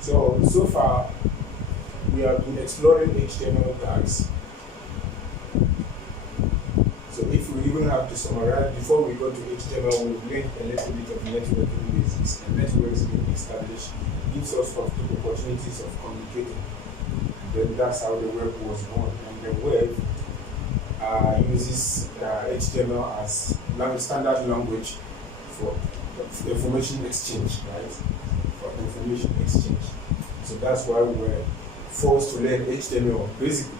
So far, we have been exploring HTML tags. So if we even have to summarize, before we go to HTML, we've learned a little bit of networking basics, and networks being established gives us opportunities of communicating. Then that's how the web was born, and the web uses HTML as standard language for information exchange, right? For information exchange. So that's why we're forced to learn HTML basically,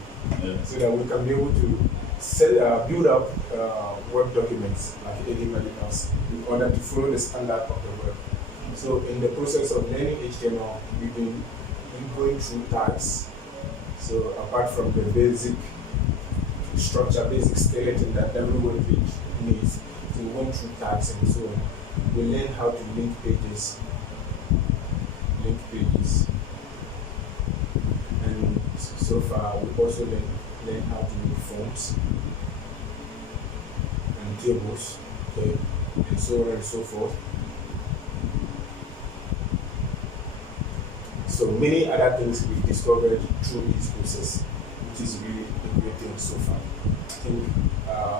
so that we can be able to build up web documents like anybody else in order to follow the standard of the web. So in the process of learning HTML, we've been going through tags. So apart from the basic structure, basic skeleton that every web page needs, so we went through tags and so on. We learned how to link pages, and so far we also learned how to make forms and tables, okay, and so on and so forth. So many other things we discovered through this process, which is really a great thing so far. I think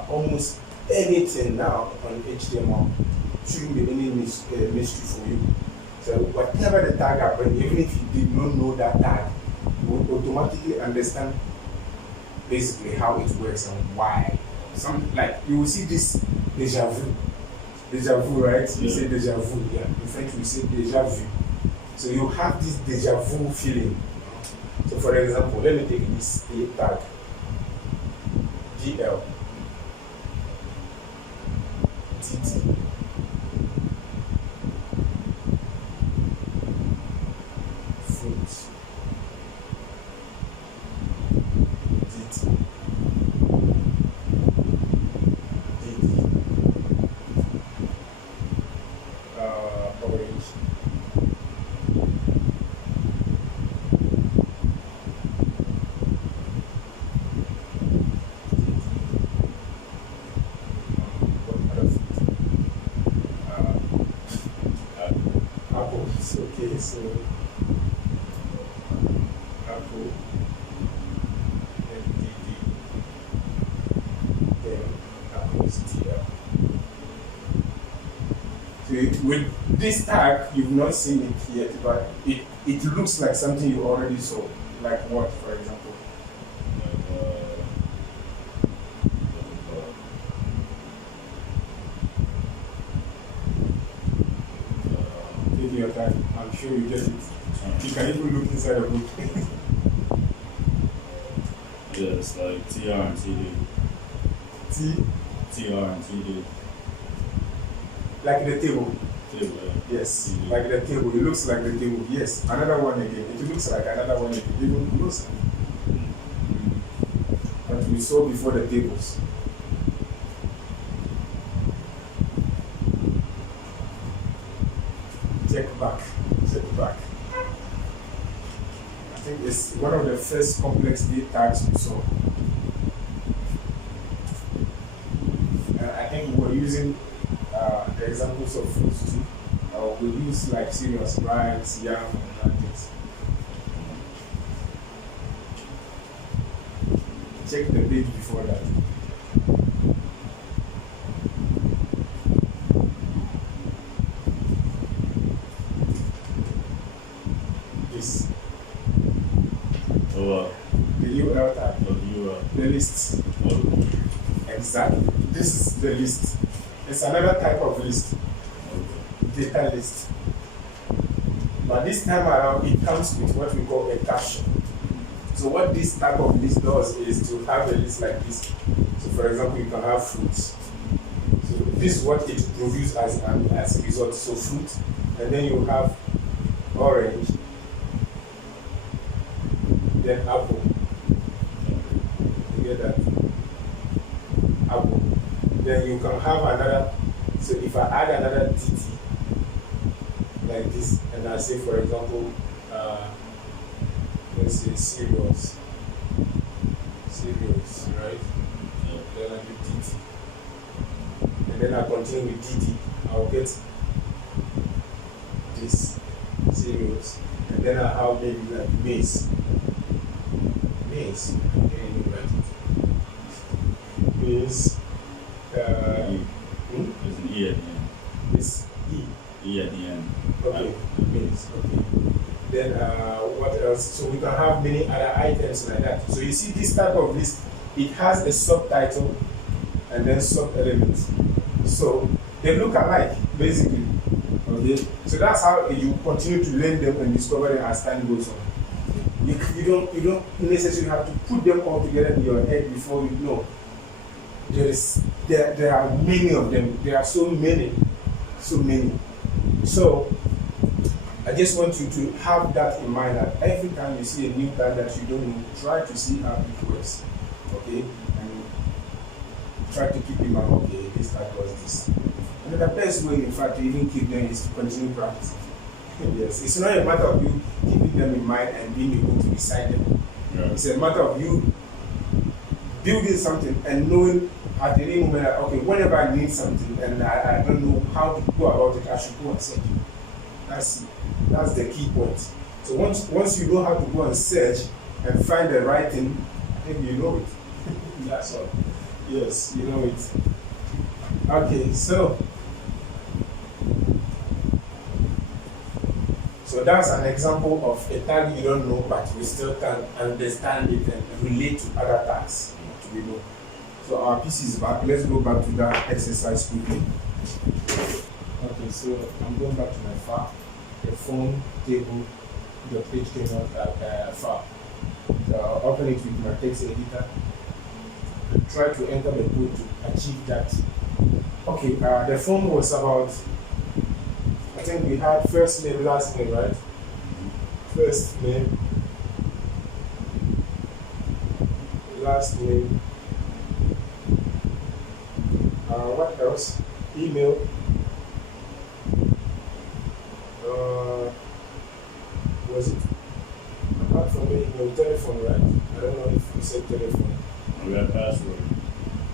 almost anything now on HTML shouldn't be any mystery for you. So whatever the tag happened, even if you did not know that tag, you will automatically understand basically how it works and why. Like you will see this deja vu, right? You say deja vu, yeah. In French we say deja vu. So you have this deja vu feeling. So for example, let me take this tag, GL, TT, fruits, DT, orange, apple. Okay, so apple, MDD, then apple is TL. So with this tag, you've not seen it yet, but it looks like something you already saw. Like what, for example? Take your time. I'm sure you get it. You can even look inside the book. Yes, like TR and TD. TR and TD. Like the table. Table, yeah. Yes, like the table. It looks like the table. Yes, another one again. It looks like another one again. Even closer. But we saw before the tables. Check back. I think it's one of the first complex date tags we saw. I think we were using the examples of fruits too. We use like cereals, rice, yam, and things. Check the page before that. This. The URL tag. The list. Exactly. This is the list. It's another type of list. Data list. But this time around, it comes with what we call a caption. So what this type of list does is to have a list like this. So for example, you can have fruits. So this is what it produces as a result. So fruit, and then you have orange, then apple. You get that? Apple. Then you can have another. So if I add another TT like this, and I say, for example, let's say cereals, right? Then I do TT, and then I continue with DT. I'll get this cereals. and then I have maybe like maze. Maze. Okay, you write it. Maze. There's an E at the end. This E. E at the end. Okay, maze. Okay. Then what else? So we can have many other items like that. So you see this type of list, it has a subtitle and then sub-elements. So they look alike, basically. Okay. So that's how you continue to learn them and discover them as time goes on. You don't necessarily have to put them all together in your head before you know. There are many of them. There are so many. So I just want you to have that in mind, that every time you see a new tag that you don't know, try to see how it works. Okay? And try to keep in mind, okay, this tag was this. And the best way, in fact, to even keep them is to continue practicing. Yes, it's not a matter of you keeping them in mind and being able to recite them. Yeah. It's a matter of you building something and knowing at any moment that, okay, whenever I need something and I don't know how to go about it, I should go and search. That's the key point. So once you know how to go and search and find the right thing, I think you know it. That's all. Yes, you know it. Okay, so that's an example of a tag you don't know, but we still can understand it and relate to other tags to be known. So our piece is back. Let's go back to that exercise quickly. Okay, so I'm going back to my file, the form table .html file. So I'll open it with my text editor and try to enter the code to achieve that. Okay, the form was about, I think we had first name, last name, right? First name, last name. What else? Email. Was it? Apart from email, telephone, right? I don't know if we said telephone. We have password.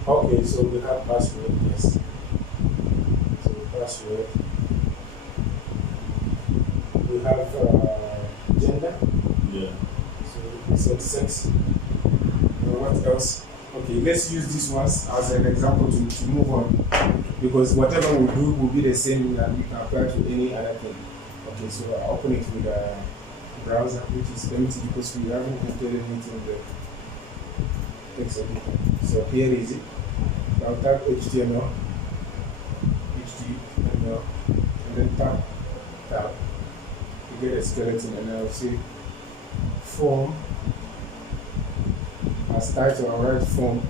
Okay, so we have password, yes. So password. We have gender. Yeah. So we said sex. What else? Okay, let's use this one as an example to move on, because whatever we do will be the same and we can apply to any other thing. Okay, so I'll open it with a browser, which is empty because we haven't entered anything there. Text editor. So here is it. I'll type HTML, and then tab to get a skeleton, and I'll say form. As title, I'll write form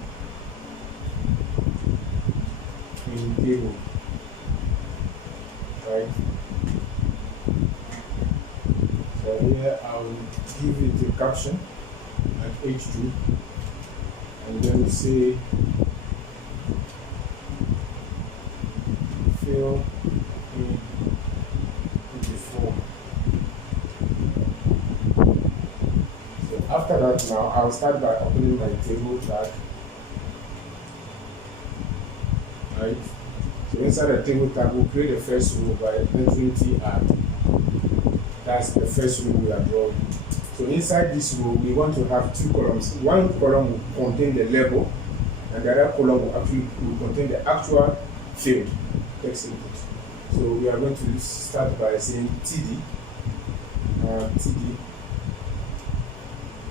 in table, right? So here I'll give it a caption like H2, and then we say fill in the form. So after that, now I'll start by opening my table tag. Right? So inside the table tag, we'll create the first row by entering TR. That's the first row we are drawing. So inside this row, we want to have two columns. One column will contain the label, and the other column will contain the actual field, text input. So we are going to start by saying TD. TD.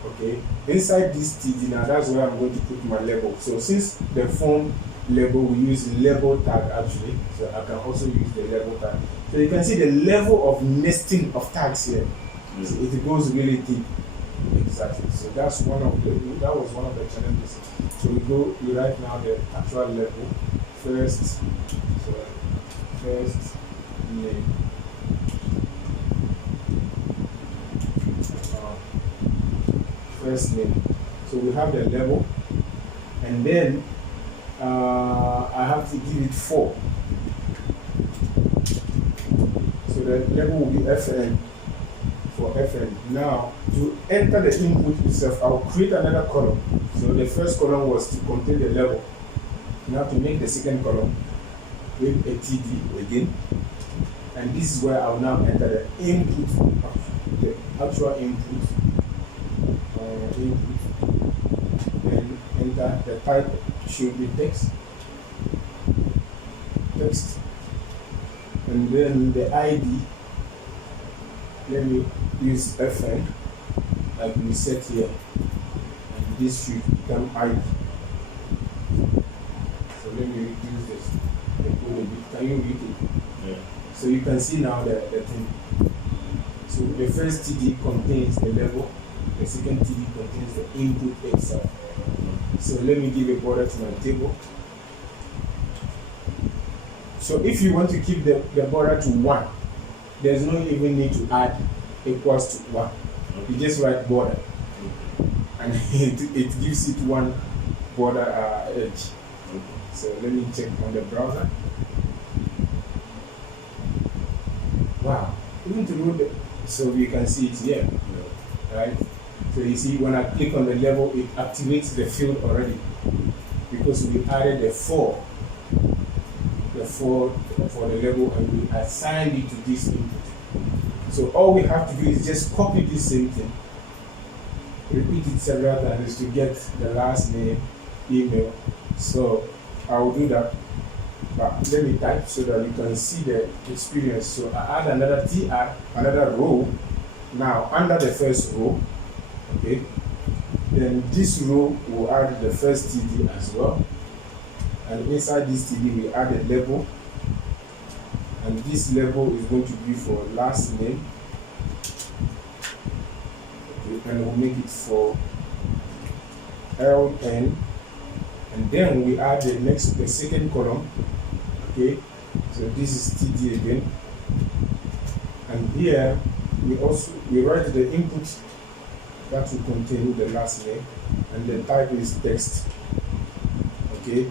Okay. Inside this TD, now that's where I'm going to put my label. So since the form label, we use label tag actually. So I can also use the label tag. So you can see the level of nesting of tags here. So it goes really deep. Exactly. So that was one of the challenges. So we write now the actual level. First name. First name. So we have the level, and then I have to give it 4. So the level will be FN for FN. Now to enter the input itself, I'll create another column. So the first column was to contain the level. Now to make the second column, with a TD again, and this is where I'll now enter the input the actual input, then enter. The type should be text, and then the ID, let me use FN like we set here, and this should become ID. So let me reduce this and put a bit. Can you read it? Yeah. So you can see now the thing. So the first TD contains the level, the second TD contains the input itself. So let me give a border to my table. So if you want to keep the border to 1, there's no even need to add equals to 1. You just write border, and it gives it 1 border edge. So let me check on the browser. Wow, even to load the, so you can see it here, right? So you see when I click on the level, it activates the field already because we added the 4 for the level, and we assigned it to this input. So all we have to do is just copy this same thing, repeat it several times to get the last name, email. So I will do that, but let me type so that you can see the experience. So I add another TR, another row. Now under the first row, okay, then this row will add the first TD as well. And inside this TD we add a label, and this label is going to be for last name, okay, and we'll make it for LN, and then we add the second column, okay, so this is TD again, and here we write the input that will contain the last name, and the type is text, okay.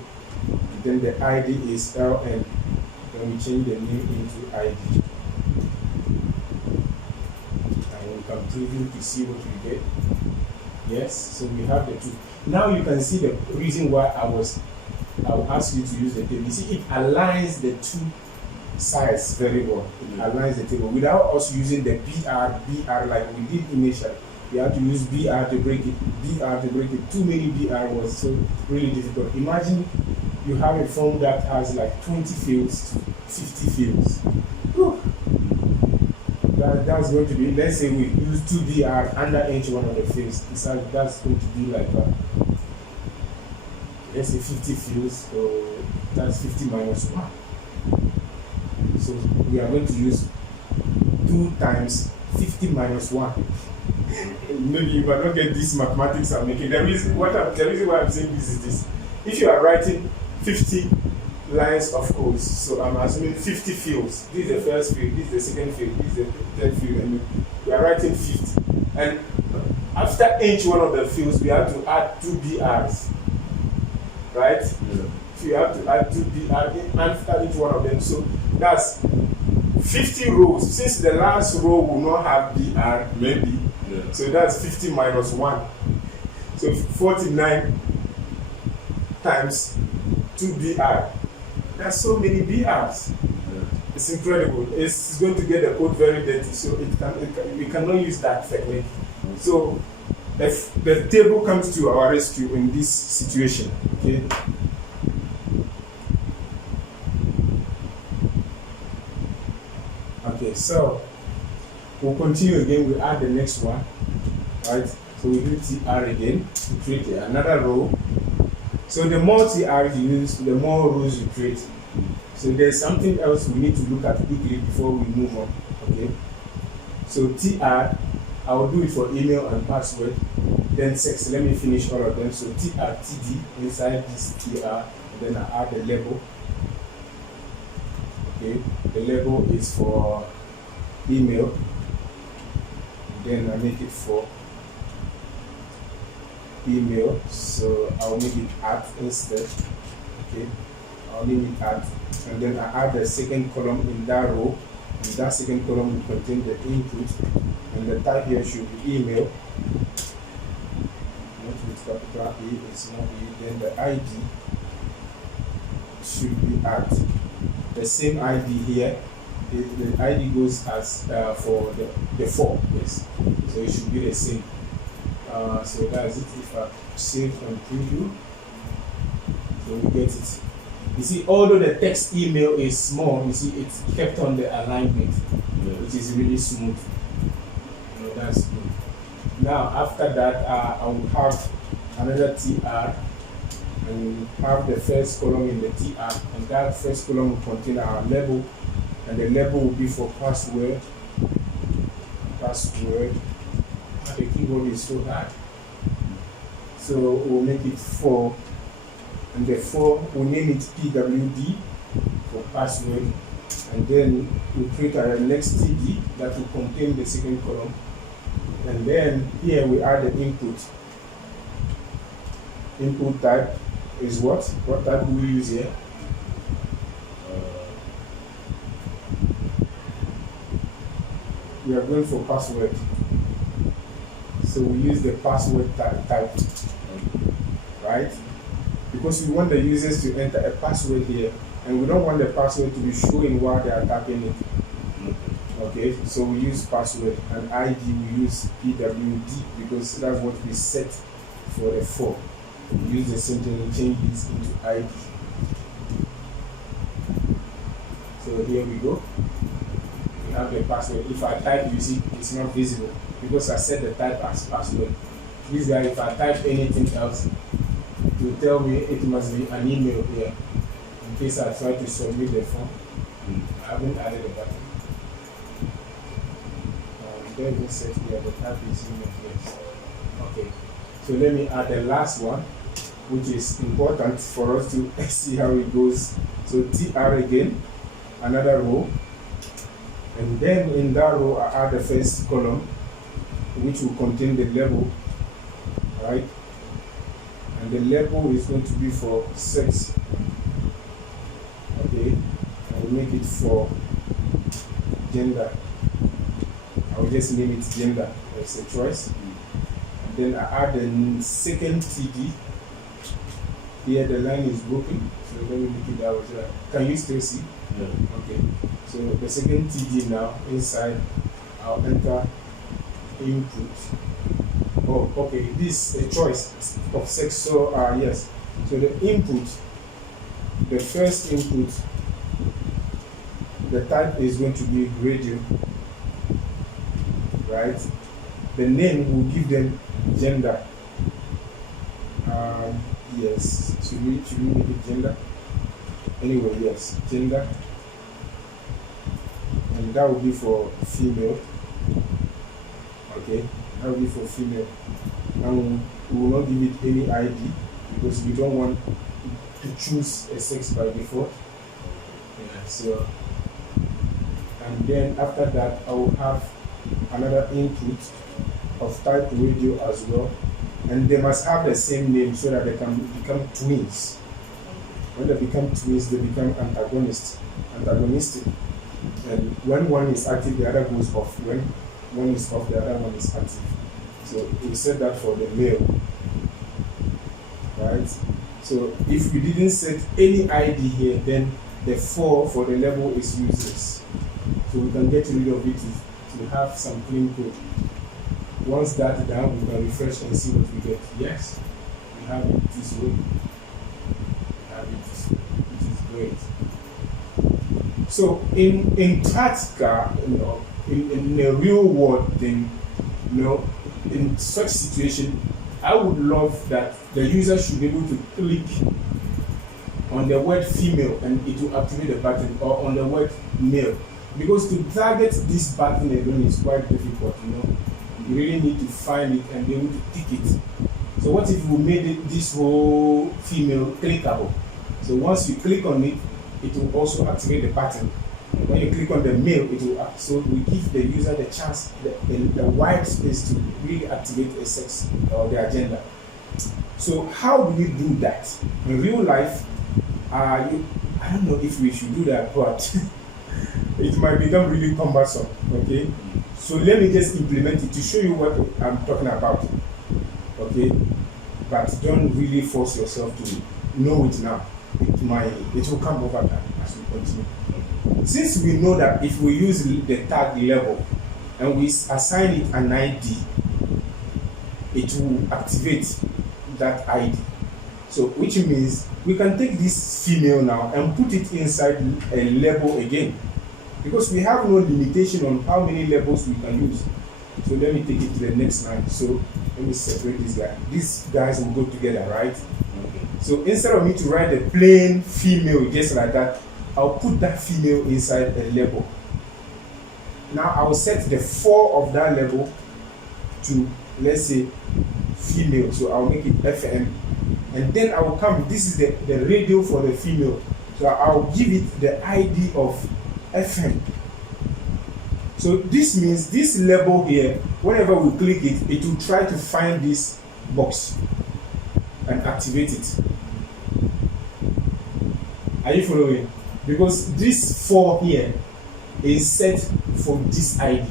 Then the ID is LN. Then we change the name into ID. And we can preview to see what we get. Yes, so we have the 2. Now you can see the reason why I'll ask you to use the table. You see, it aligns the 2 sides very well. It aligns the table without us using the BR like we did initially. We have to use BR to break it. Too many BR was so really difficult. Imagine you have a form that has like 20 fields to 50 fields. Whew. That's going to be, let's say we use 2 BR under each one of the fields. That's going to be like, let's say 50 fields, so that's 50 minus 1. So we are going to use 2 times 50 minus 1. Maybe you might not get this mathematics I'm making. The reason why I'm saying this is this. If you are writing 50 lines of code, so I'm assuming 50 fields. This is the first field, this is the second field, this is the third field, and we are writing 50. And after each one of the fields, we have to add 2 BRs, right? Yeah. So you have to add 2 BRs after each one of them. So that's 50 rows. Since the last row will not have BR, maybe. Yeah. So that's 50 minus 1. So 49 times 2 BR. There's so many BRs. Yeah. It's incredible. It's going to get the code very dirty, so we cannot use that technique. So if the table comes to our rescue in this situation, okay? Okay, so we'll continue again. We add the next one, right? So we do TR again to create another row. So the more TR you use, the more rows you create. So there's something else we need to look at quickly before we move on. Okay. So TR, I will do it for email and password. Then sex. Let me finish all of them. So TR TD inside this TR, and then I add the label. Okay. The label is for email. Then I make it for email, so I'll make it at instead. Okay, I'll name it at, and then I add the second column in that row, and that second column will contain the input, and the type here should be email, not with capital A, it's not A. Then the ID should be at the same ID here, the ID goes as for the 4, yes. So it should be the same. So that's it. If I save and preview, so we get it. You see, although the text email is small, you see it's kept on the alignment, which is really smooth. That's good. Now after that, I will have another TR, and we have the first column in the TR, and that first column will contain our label, and the label will be for password. The keyboard is so hard, so we'll make it 4, and the 4 we'll name it PWD for password, and then we'll create our next TD that will contain the second column, and then here we add the input. Input type is what? What type do we use here? We are going for password. So we use the password type, right? Because we want the users to enter a password here, and we don't want the password to be showing while they are typing it. Okay, so we use password, and ID we use PWD because that's what we set for the 4. We use the same thing, we change this into ID. So here we go. We have the password. If I type, you see it's not visible because I set the type as password. This guy, if I type anything else, it will tell me it must be an email here. In case I try to submit the form, I haven't added a button. Then we set here the type is email, yes. Okay, so let me add the last one, which is important for us to see how it goes. So TR again, another row, and then in that row I add the first column, which will contain the label, right? And the label is going to be for sex. Okay, I will make it for gender. I will just name it gender. It's a choice. And then I add the second TD. Here the line is broken, so let me make it out. Can you still see? Yeah. Okay. So the second TD now inside, I'll enter input. Oh, okay. This is a choice of sex. So yes. So the input, the first input, the type is going to be radio. Right? The name will give them gender. Yes. Should we make it gender? Anyway, yes, gender. And that will be for female. Okay, that will be for female. And we will not give it any ID because we don't want to choose a sex by default. Yeah, so, and then after that, I will have another input of type radio as well, and they must have the same name so that they can become twins. When they become twins, they become antagonistic, and when one is active, the other goes off. When one is off, the other one is active. So we said that for the male, right? So if we didn't set any ID here, then the 4 for the label is useless. So we can get rid of it to have some clean code. Once that's done, we can refresh and see what we get. Yes, we have it this way. We have it, which is great. So in practical, in the real world thing, in such situation, I would love that the user should be able to click on the word female and it will activate the button, or on the word male. Because to target this button alone is quite difficult, You really need to find it and be able to tick it. So what if we made this whole female clickable? So once you click on it, it will also activate the button. When you click on the male, it will so we give the user the chance, the wide space to really activate a sex or the agenda. So how do we do that? In real life, I don't know if we should do that, but it might become really cumbersome, okay? So let me just implement it to show you what I'm talking about, okay? But don't really force yourself to know it now. It will come over time. as we continue. Since we know that if we use the tag level and we assign it an ID, it will activate that ID. So which means we can take this female now and put it inside a label again, because we have no limitation on how many labels we can use. So let me take it to the next line. So let me separate this guy. These guys will go together, right? Okay. So instead of me to write the plain female just like that, I'll put that female inside a label. Now I will set the 4 of that label to, let's say, female. So I'll make it FM. And then I will come, this is the radio for the female. So I'll give it the ID of FM. So this means this label here, whenever we click it, it will try to find this box and activate it. Are you following? Because this 4 here is set for this ID.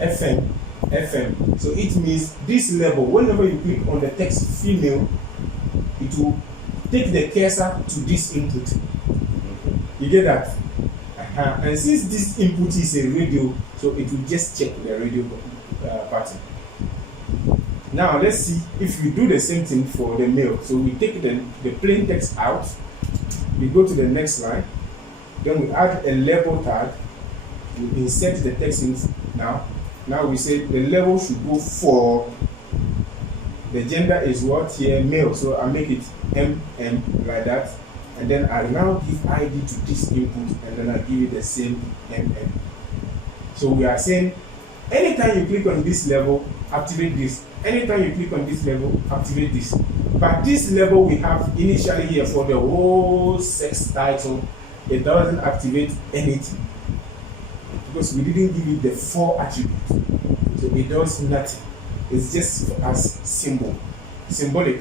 FM, FM. So it means this label, whenever you click on the text female, it will take the cursor to this input. You get that? And since this input is a radio, so it will just check the radio pattern. Now let's see if we do the same thing for the male. So we take the plain text out, we go to the next line, then we add a label tag, we insert the text in now. Now we say the label should go for the gender is what here, male. So I make it MM like that. And then I now give ID to this input, and then I give it the same MM. So we are saying, anytime you click on this level, activate this. Anytime you click on this level, activate this. But this level we have initially here for the whole sex title, it doesn't activate anything, because we didn't give it the 4 attributes. So it does nothing. It's just as symbolic.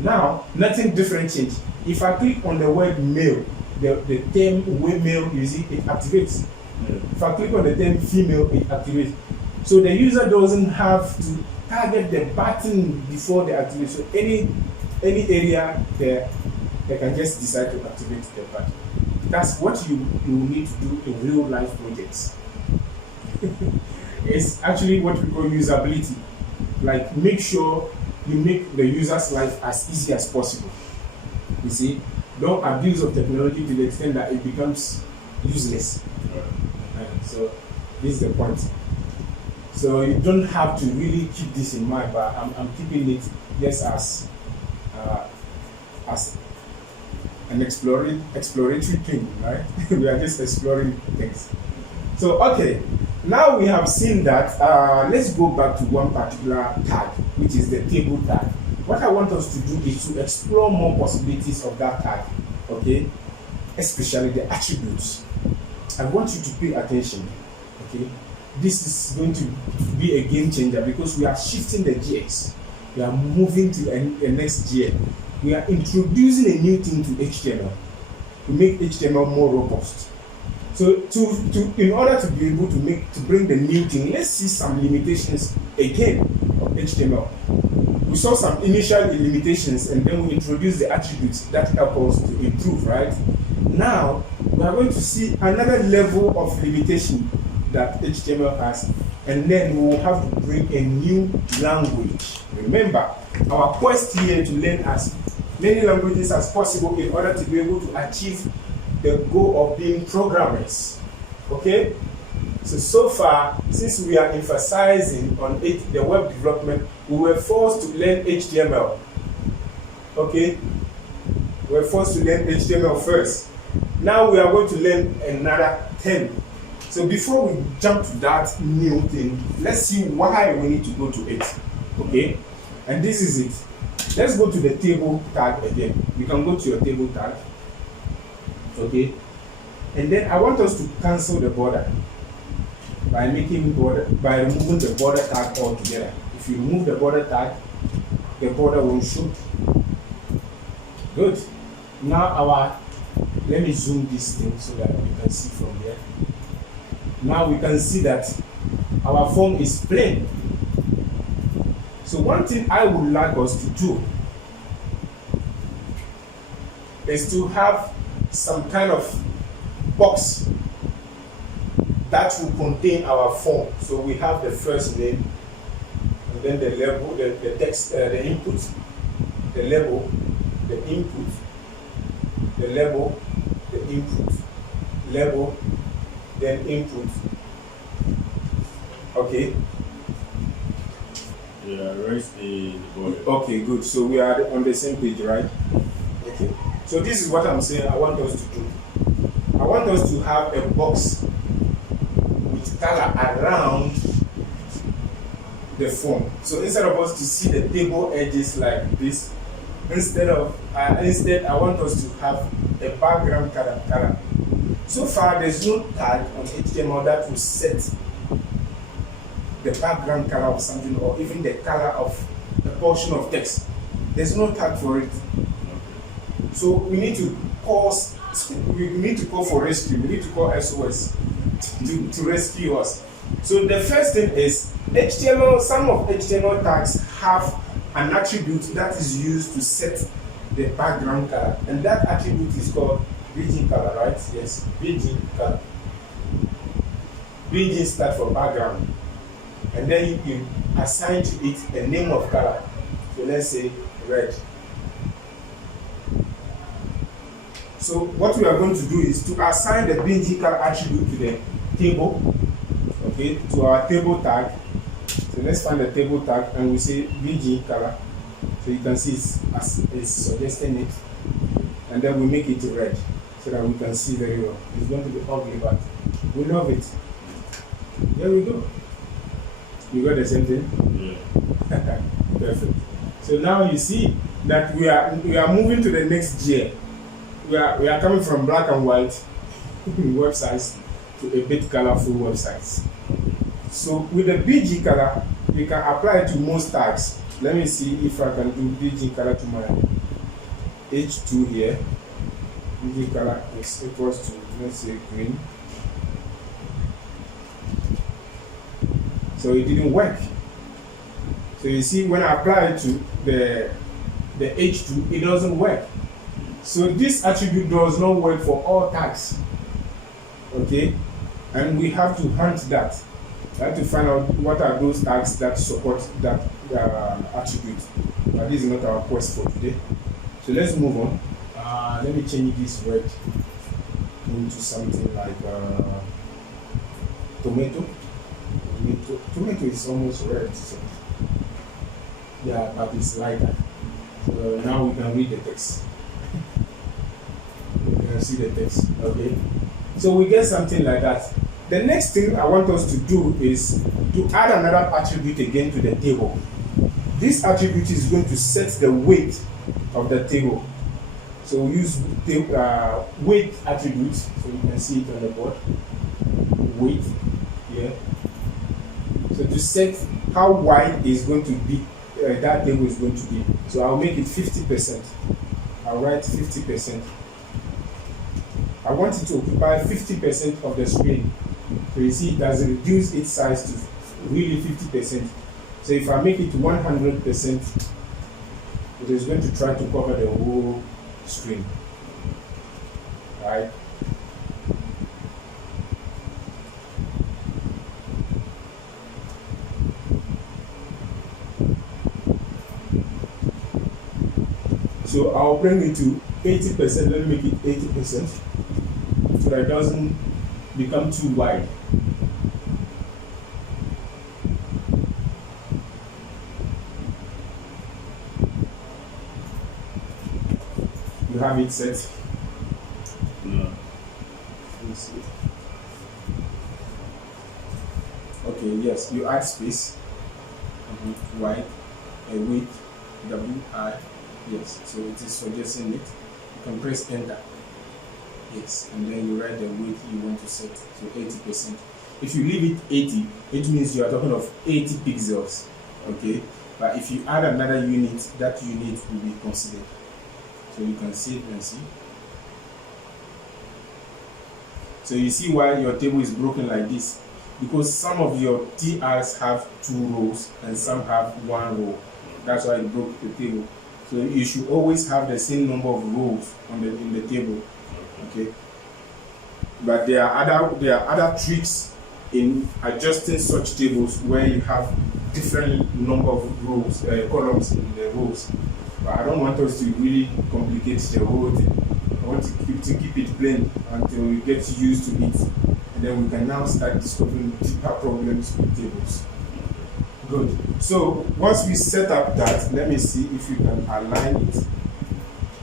Now, nothing different change. If I click on the word male, the term male, you see, it activates. If I click on the term female, it activates. So the user doesn't have to target the button before they activate. So any area there, they can just decide to activate the button. That's what you need to do in real life projects. It's actually what we call usability. Like, make sure you make the user's life as easy as possible. You see, don't abuse of technology to the extent that it becomes useless. So this is the point. So you don't have to really keep this in mind, but I'm keeping it just as an exploratory thing, right? We are just exploring things. So okay, now we have seen that. Let's go back to one particular tag, which is the table tag. What I want us to do is to explore more possibilities of that tag, okay? Especially the attributes. I want you to pay attention, okay? This is going to be a game changer because we are shifting the gears. We are moving to the next gear. We are introducing a new thing to HTML to make HTML more robust. So in order to be able to bring the new thing, let's see some limitations again of HTML. We saw some initial limitations, and then we introduced the attributes that help us to improve, right? Now we are going to see another level of limitation that HTML has, and then we will have to bring a new language. Remember, our quest here to learn as many languages as possible in order to be able to achieve the goal of being programmers. Okay? So far, since we are emphasizing on the web development, we were forced to learn HTML. Okay? We were forced to learn HTML first. Now we are going to learn another 10. So before we jump to that new thing, let's see why we need to go to it. Okay? And this is it. Let's go to the table tag again. We can go to your table tag. Okay? And then I want us to cancel the border by removing the border tag altogether. If you remove the border tag, the border will show. Good. Now let me zoom this thing so that we can see from here. Now we can see that our form is plain. So one thing I would like us to do is to have some kind of box that will contain our form. So we have the first name, and then the label, the text, the input, the label, the input, the label, the input, label, then input. Okay. Yeah, raise the volume. Okay, good. So we are on the same page, right? Okay. So this is what I'm saying I want us to do. I want us to have a box with color around the form. So instead of us to see the table edges like this, instead I want us to have a background color. So far, there's no tag on HTML that will set the background color of something or even the color of a portion of text. There's no tag for it. So we need to call for rescue. We need to call SOS to rescue us. So the first thing is HTML. Some of HTML tags have an attribute that is used to set the background color, and that attribute is called region color, right? Yes, region color. Region stands for background, and then you assign to it a name of color. So let's say red. So what we are going to do is to assign the BG color attribute to the table, okay, to our table tag. So let's find the table tag and we say BG color. So you can see it's suggesting it, and then we make it red so that we can see very well. It's going to be ugly, but we love it. There we go. You got the same thing? Yeah. Perfect. So now you see that we are moving to the next gear. We are coming from black and white websites to a bit colorful websites. So with the BG color, we can apply it to most tags. Let me see if I can do BG color to my H2 here. BG color is equals to, let's say, green. So it didn't work. So you see, when I apply it to the H2, it doesn't work. So this attribute does not work for all tags. Okay, and we have to hunt that. We have to find out what are those tags that support that attribute. But this is not our quest for today. So let's move on. Let me change this red into something like tomato. Tomato is almost red. So yeah, but it's lighter. So now we can read the text. You can see the text. Okay. So we get something like that. The next thing I want us to do is to add another attribute again to the table. This attribute is going to set the weight of the table. So we use the weight attribute. So you can see it on the board. Weight here. So to set how wide is going to be, that table is going to be. So I'll make it 50%. I'll write 50%. I want it to occupy 50% of the screen. So you see it has reduced its size to really 50%. So if I make it 100%, it is going to try to cover the whole screen. Right? So I'll bring it to 80%, let me make it 80%, so that it doesn't become too wide. You have it set? No. Let me see. Okay, yes, you add space, wide, a width, WI. Yes, so it is suggesting it. You can press enter. Yes, and then you write the width you want to set to 80%. If you leave it 80, it means you are talking of 80 pixels. Okay, but if you add another unit, that unit will be considered. So you can see it and see. So you see why your table is broken like this, because some of your TRs have 2 rows and some have 1 row. That's why it broke the table. So you should always have the same number of rows in the table. Okay, but there are other tricks in adjusting such tables where you have different number of rows, columns in the rows. But I don't want us to really complicate the whole thing. I want to keep it plain until we get used to it, and then we can now start discovering deeper problems with tables. Good. So once we set up that, let me see if you can align it.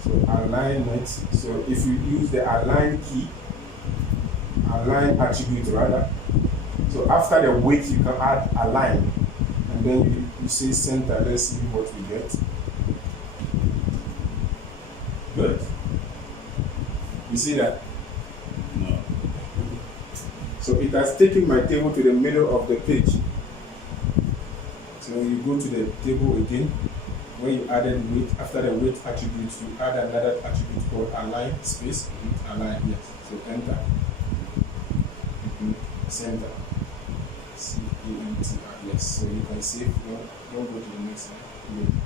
So align it. So if you use the align key, align attribute rather. So after the weight, you can add align, and then you say center. Let's see what we get. Good. You see that? No. So it has taken my table to the middle of the page. So you go to the table again. When you added weight, after the weight attribute, you add another attribute called align space with align. Yes. So enter. Center. C-E-N-T-R. Yes. So you can save. Don't go to the next one.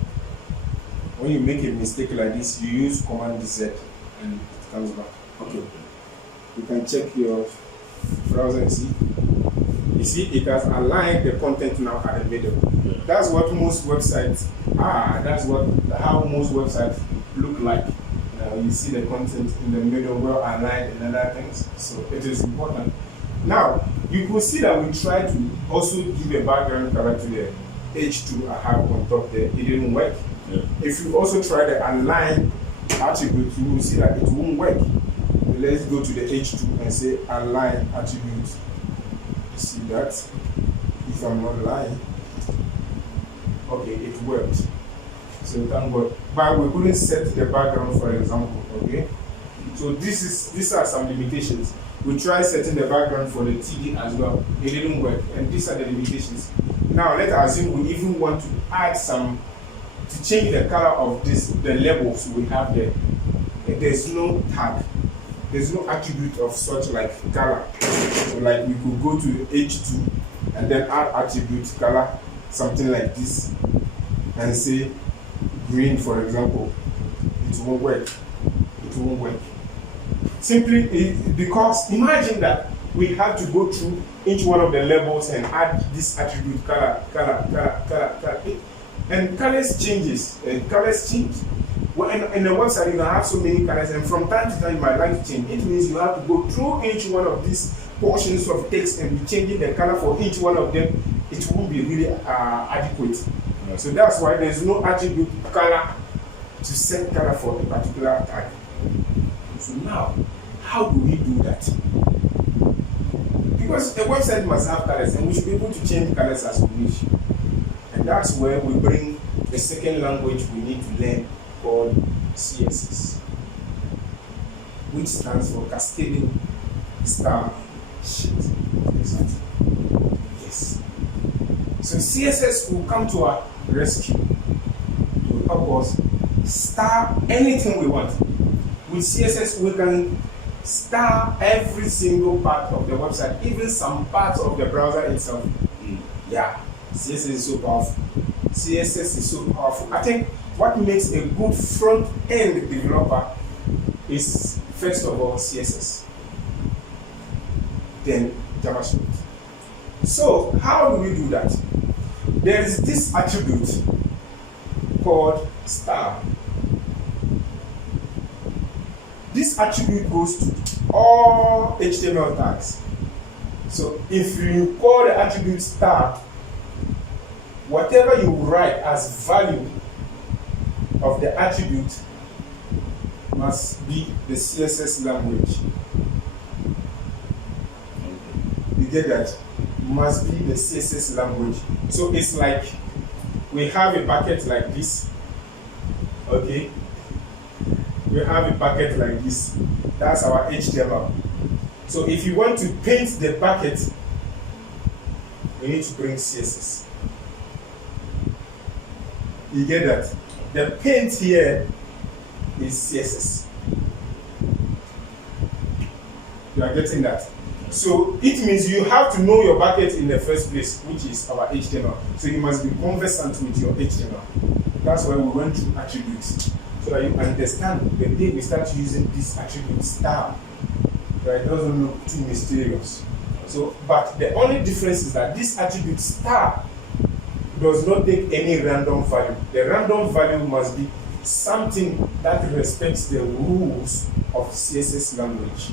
When you make a mistake like this, you use Command Z and it comes back. Okay. You can check your browser and see. You see, it has aligned the content now at the middle. Yeah. That's what most websites are. That's how most websites look like. You see the content in the middle, well aligned, and other things. So it is important. Now, you could see that we tried to also give a background color to the H2 I have on top there. It didn't work. Yeah. If you also try the align attribute, you will see that it won't work. Let's go to the H2 and say align attribute. You see that? If I'm not lying. Okay, it worked. So thank God. But we couldn't set the background, for example. Okay. So these are some limitations. We tried setting the background for the TD as well. It didn't work. And these are the limitations. Now let's assume we even want to add some to change the color of the labels we have there. There's no tag. There's no attribute of such like color. So like we could go to H2 and then add attribute color, something like this, and say green, for example. It won't work. It won't work. Simply because imagine that we have to go through each one of the labels and add this attribute color. And colors changes. Colors change. Well, in the website, you can have so many colors, and from time to time, you might like to change. It means you have to go through each one of these portions of text and be changing the color for each one of them. It won't be really adequate. Right. So So that's why there's no attribute color to set color for a particular tag. So now, how do we do that? Because the website must have colors, and we should be able to change colors as we wish. And that's where we bring the second language we need to learn called CSS, which stands for Cascading Style Sheet. Exactly. Yes. So CSS will come to our rescue. It will help us style anything we want. With CSS, we can style every single part of the website, even some parts of the browser itself. Yeah. CSS is so powerful. CSS is so powerful. I think what makes a good front-end developer is, first of all, CSS, then JavaScript. So how do we do that? There is this attribute called style. This attribute goes to all HTML tags. So if you call the attribute style, whatever you write as value of the attribute must be the CSS language. You get that? Must be the CSS language. So it's like we have a bucket like this. Okay? We have a bucket like this. That's our HTML. So if you want to paint the bucket, you need to bring CSS. You get that? The paint here is CSS. You are getting that? So it means you have to know your bucket in the first place, which is our HTML. So you must be conversant with your HTML. That's why we went through attributes. so that you understand the day we start using this attribute star, right? It doesn't look too mysterious. So, but the only difference is that this attribute star does not take any random value. The random value must be something that respects the rules of CSS language.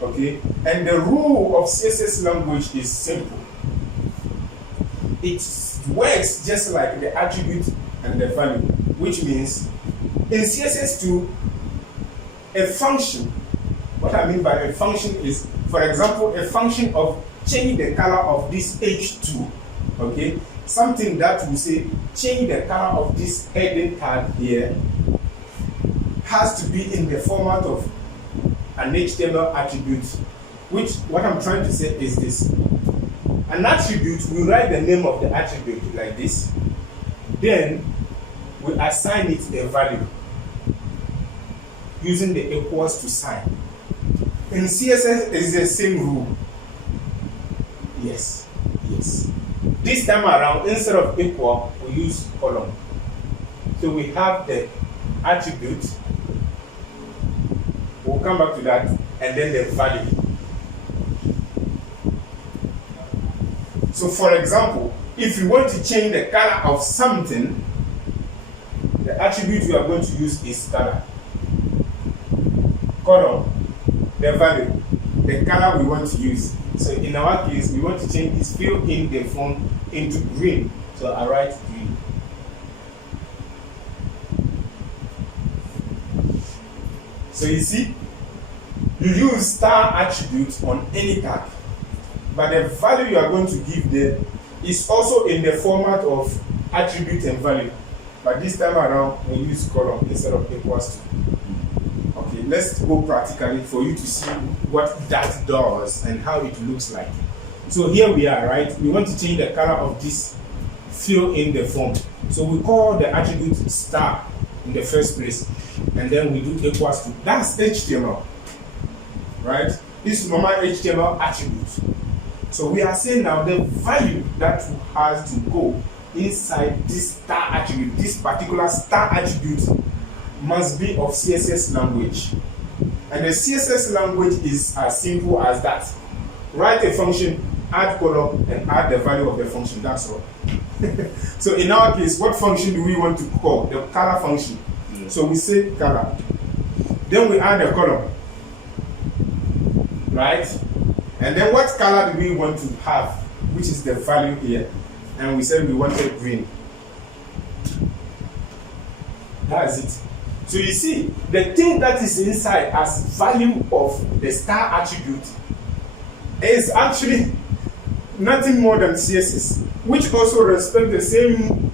Okay, and the rule of CSS language is simple. It works just like the attribute and the value, which means in CSS2, a function, what I mean by a function is, for example, a function of change the color of this H2, okay? Something that will say change the color of this heading tag here has to be in the format of an HTML attribute, which what I'm trying to say is this. An attribute, we write the name of the attribute like this, then we assign it a value using the equals to sign. In CSS, it's the same rule. Yes, yes. This time around, instead of equal, we use column. So we have the attribute, we'll come back to that, and then the value. So for example, if you want to change the color of something, the attribute we are going to use is color. Column, the value, the color we want to use. So in our case, we want to change this fill in the font into green. So I write green. So you see, you use star attributes on any tag, but the value you are going to give there is also in the format of attribute and value. But this time around, we use column instead of equals to. Okay, let's go practically for you to see what that does and how it looks like. So here we are, right? We want to change the color of this fill in the font. So we call the attribute star in the first place, and then we do equals to. That's HTML, right? This is normal HTML attribute. So we are saying now the value that has to go inside this star attribute, this particular star attribute, must be of CSS language. And the CSS language is as simple as that. Write a function, add column, and add the value of the function. That's all. So in our case, what function do we want to call? The color function. So we say color. Then we add a column. Right? And then what color do we want to have? Which is the value here. And we said we wanted green. That's it. So you see, the thing that is inside as value of the star attribute is actually nothing more than CSS, which also respects the same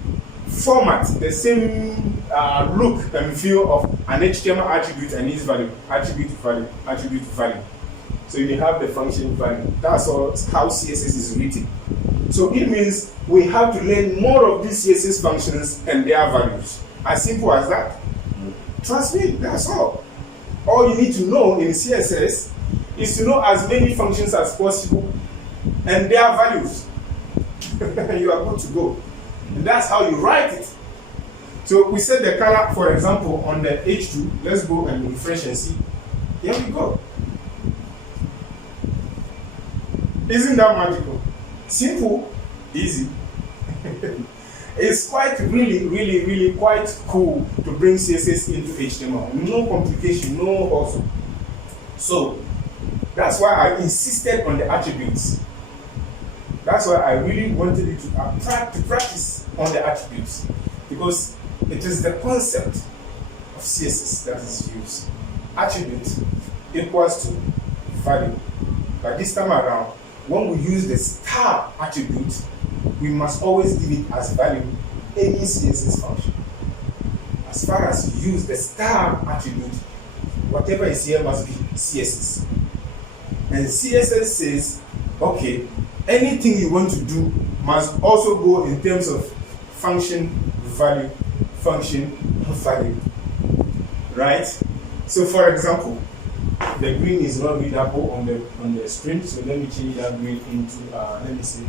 format, the same look and feel of an HTML attribute and its value, attribute value, attribute value. So you have the function value. That's all how CSS is written. So it means we have to learn more of these CSS functions and their values. As simple as that. Trust me, that's all. All you need to know in CSS is to know as many functions as possible and their values. You are good to go. And that's how you write it. So we set the color, for example, on the H2. Let's go and refresh and see. Here we go. Isn't that magical? Simple, easy. It's quite really quite cool to bring CSS into HTML. No complication, no hustle. So that's why I insisted on the attributes. That's why I really wanted you to practice on the attributes, because it is the concept of CSS that is used. Attribute equals to value. But this time around, when we use the star attribute, we must always give it as value any CSS function. As far as you use the star attribute, whatever is here must be CSS. And CSS says, okay, anything you want to do must also go in terms of function, value, right? So for example, the green is not readable on the screen, so let me change that green into let me say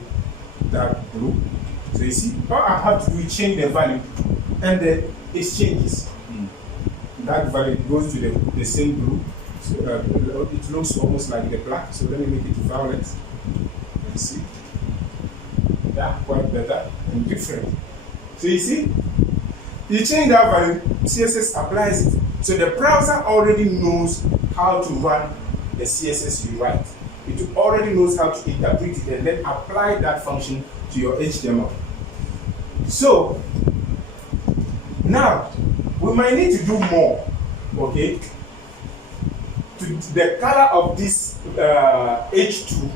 dark blue. So you see, all I have to do is change the value and the exchanges. That value goes to the same blue. So it looks almost like the black. So let me make it violet. And see, yeah, quite better and different. So you see, you change that value, CSS applies it. So the browser already knows how to run the CSS you write. It already knows how to interpret it and then apply that function to your HTML. So now we might need to do more, okay? To the color of this H2,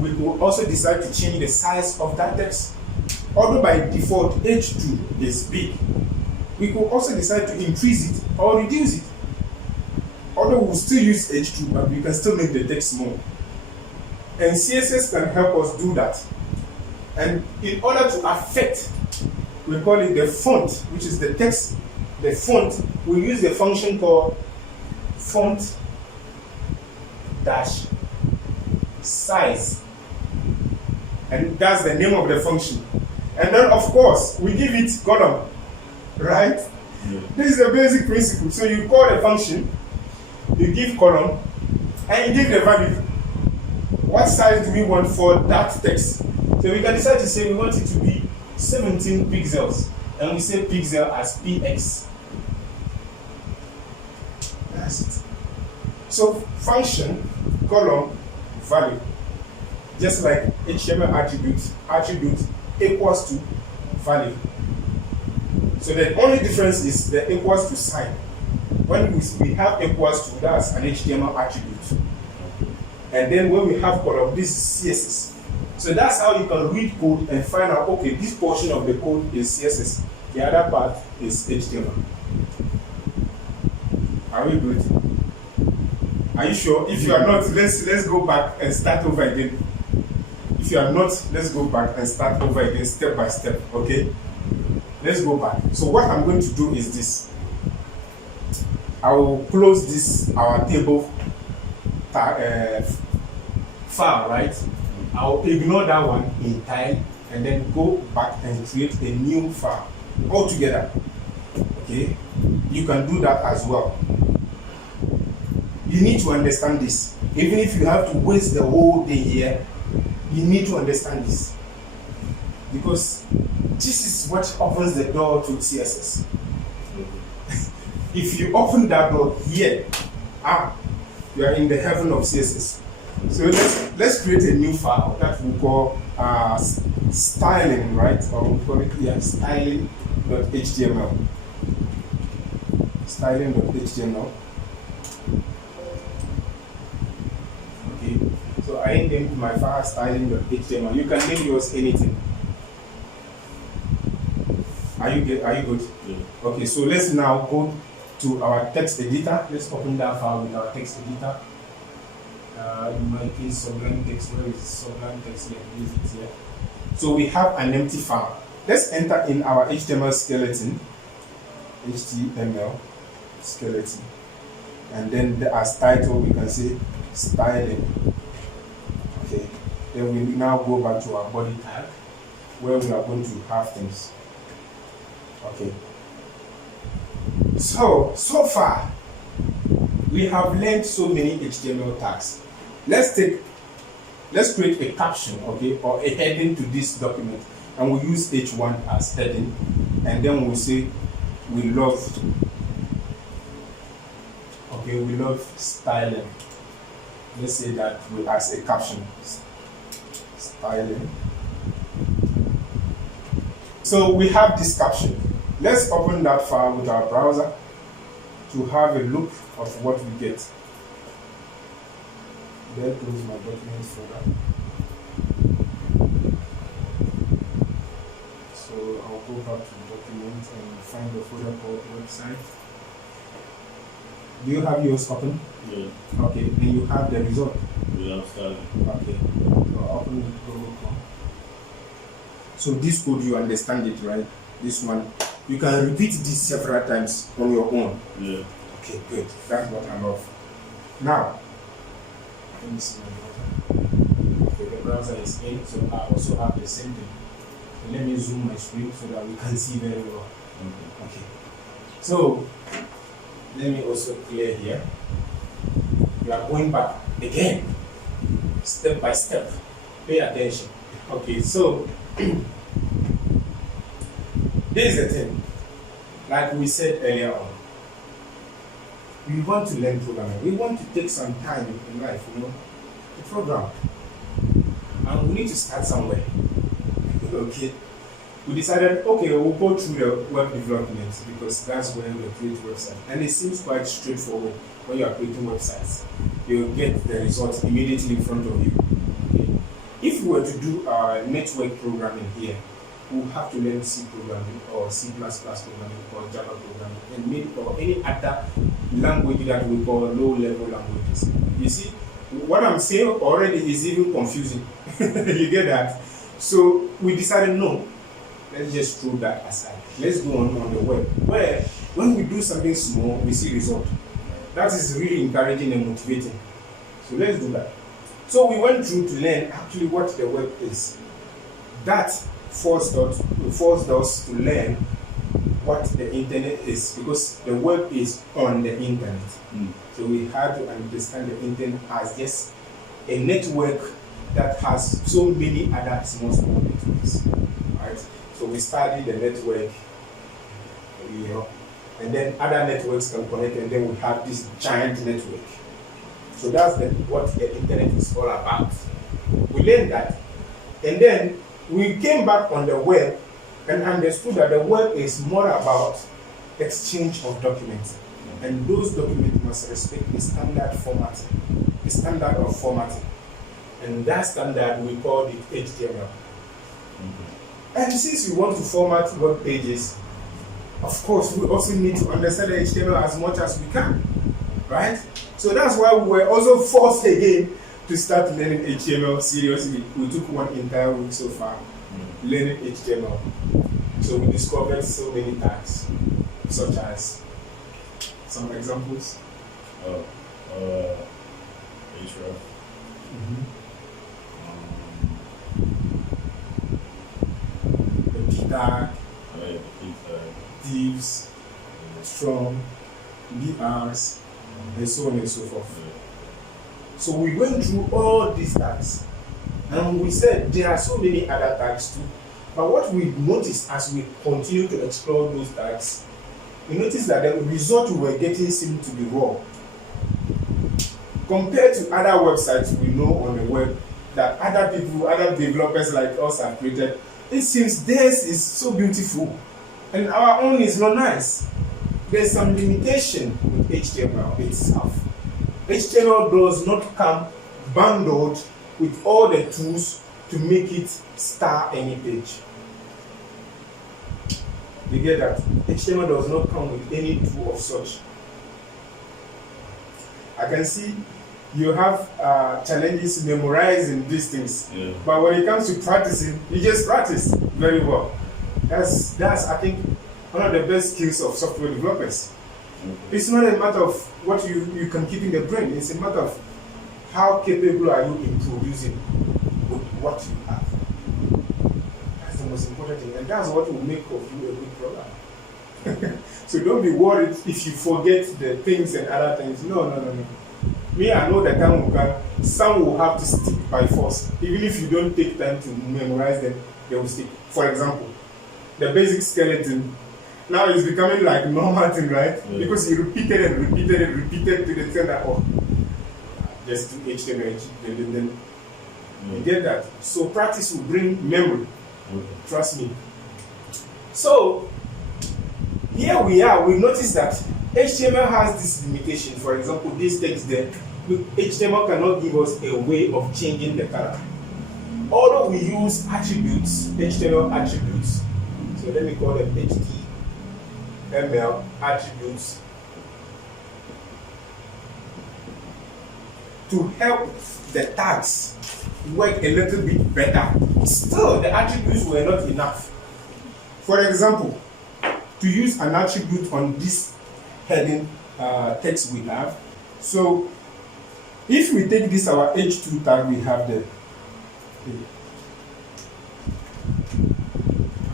we will also decide to change the size of that text. Although by default H2 is big, we could also decide to increase it or reduce it. Although we'll still use H2, but we can still make the text small. And CSS can help us do that. And in order to affect, we call it the font, which is the text, the font, we use the function called font dash size. And that's the name of the function. And then, of course, we give it column, right? Yeah. This is the basic principle. So you call the function, you give column, and you give the value. What size do we want for that text? So we can decide to say we want it to be 17 pixels, and we say pixel as px. That's it. So function, column, value. Just like HTML attribute equals to value. So the only difference is the equals to sign. When we have equals to, that's an HTML attribute. And then when we have column, this is CSS. So that's how you can read code and find out, okay, this portion of the code is CSS, the other part is HTML. Are we good? Are you sure? If you are not, let's go back and start over again. If you are not, let's go back and start over again step by step, okay? Let's go back. So what I'm going to do is this. I will close this, our table file, right? I'll ignore that one entirely and then go back and create a new file altogether, okay? You can do that as well. You need to understand this. Even if you have to waste the whole day here, you need to understand this. Because this is what opens the door to CSS. If you open that door here, you are in the heaven of CSS. So let's create a new file that we call styling, right? Or we call it styling.html. Styling.html. Okay. So I named my file styling.html. You can name yours anything. Are you good? Yeah. Okay, so let's now go to our text editor. Let's open that file with our text editor. In my case, Sublime Text. Where is Sublime Text here? Use it here. So we have an empty file. Let's enter in our HTML skeleton. HTML skeleton. And then as title, we can say styling. Okay. Then we now go back to our body tag, where we are going to have things. Okay. So far, we have learned so many HTML tags. Let's create a caption, okay, or a heading to this document, and we'll use H1 as heading, and then we'll say we love styling. Let's say that as a caption, styling. So we have this caption. Let's open that file with our browser to have a look of what we get. Then close my documents folder. So I'll go back to the document and find the folder called website. Do you have yours open? Yeah. Okay, then you have the result. Yeah, started. Okay. So open it, Google.com. So this code, you understand it, right? This one. You can repeat this several times on your own. Yeah. Okay, good. That's what I love. Now, let me see my browser. Okay, the browser is in, so I also have the same thing. So let me zoom my screen so that we can see very well. Okay. So let me also clear here. We are going back again, step by step. Pay attention. Okay, so this is the thing. Like we said earlier on, we want to learn programming. We want to take some time in life, to program. And we need to start somewhere. Okay. We decided, okay, we'll go through the web development because that's when we create websites. And it seems quite straightforward when you are creating websites. You'll get the results immediately in front of you. Okay. If we were to do our network programming here, we'll have to learn C programming or C++ programming or Java programming and maybe or any other language that we call low-level languages. You see, what I'm saying already is even confusing. You get that? So we decided, no, let's just throw that aside. Let's go on the web, where when we do something small, we see result. That is really encouraging and motivating. So let's do that. So we went through to learn actually what the web is. That forced us to learn what the internet is, because the web is on the internet. So we had to understand the internet as just a network that has so many other small networks, right? So we studied the network, and then other networks can connect, and then we have this giant network. So that's what the internet is all about. We learned that, and then we came back on the web and understood that the web is more about exchange of documents, and those documents must respect a standard formatting, a standard of formatting, and that standard we call it HTML. And since we want to format web pages, of course, we also need to understand the HTML as much as we can, right? So that's why we were also forced again to start learning HTML seriously. We took one entire week so far learning HTML. So we discovered so many tags, such as some examples. href. The p tag, divs, strong, BRs, and so on and so forth. So we went through all these tags, and we said there are so many other tags too. But what we noticed as we continue to explore those tags, we noticed that the result we were getting seemed to be raw. Compared to other websites we know on the web that other people, other developers like us have created, it seems theirs is so beautiful, and our own is not nice. There's some limitation with HTML itself. HTML does not come bundled with all the tools to make it star any page. You get that? HTML does not come with any tool of such. I can see you have challenges memorizing these things, but when it comes to practicing, you just practice very well. That's I think one of the best skills of software developers. It's not a matter of what you can keep in the brain. It's a matter of how capable are you in producing with what you have. That's the most important thing, and that's what will make of you a good programmer. So don't be worried if you forget the things and other things. No. Me, I know that time will come. Some will have to stick by force. Even if you don't take time to memorize them, they will stick. For example, the basic skeleton now is becoming like normal thing, right? Because you repeated to the extent that just do HTML, then you get that. So practice will bring memory. Trust me. So here we are. We notice that HTML has this limitation. For example, this text there. HTML cannot give us a way of changing the color. Although we use attributes, HTML attributes. So let me call them HTML attributes to help the tags work a little bit better. Still, the attributes were not enough. For example, to use an attribute on this heading text we have, so if we take this our h2 tag we have there,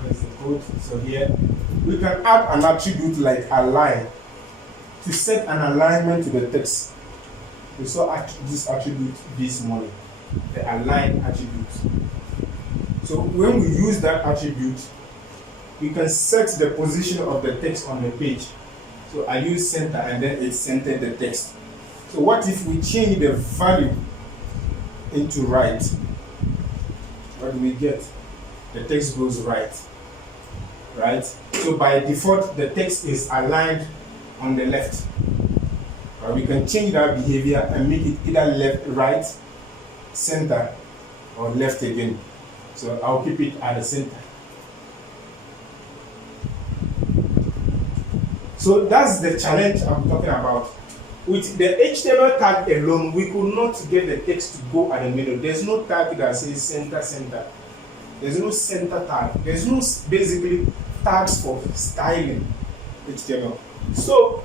what is it code. So here we can add an attribute like align to set an alignment to the text. We saw this attribute this morning, the align attribute. So when we use that attribute, we can set the position of the text on the page. So I use center and then it centered the text. So what if we change the value into right? What do we get? The text goes right. Right? So by default, the text is aligned on the left. Or we can change that behavior and make it either left, right, center, or left again. So I'll keep it at the center. So that's the challenge I'm talking about. With the HTML tag alone, we could not get the text to go at the middle. There's no tag that says center, center. There's no center tag. There's no basically tags for styling HTML. So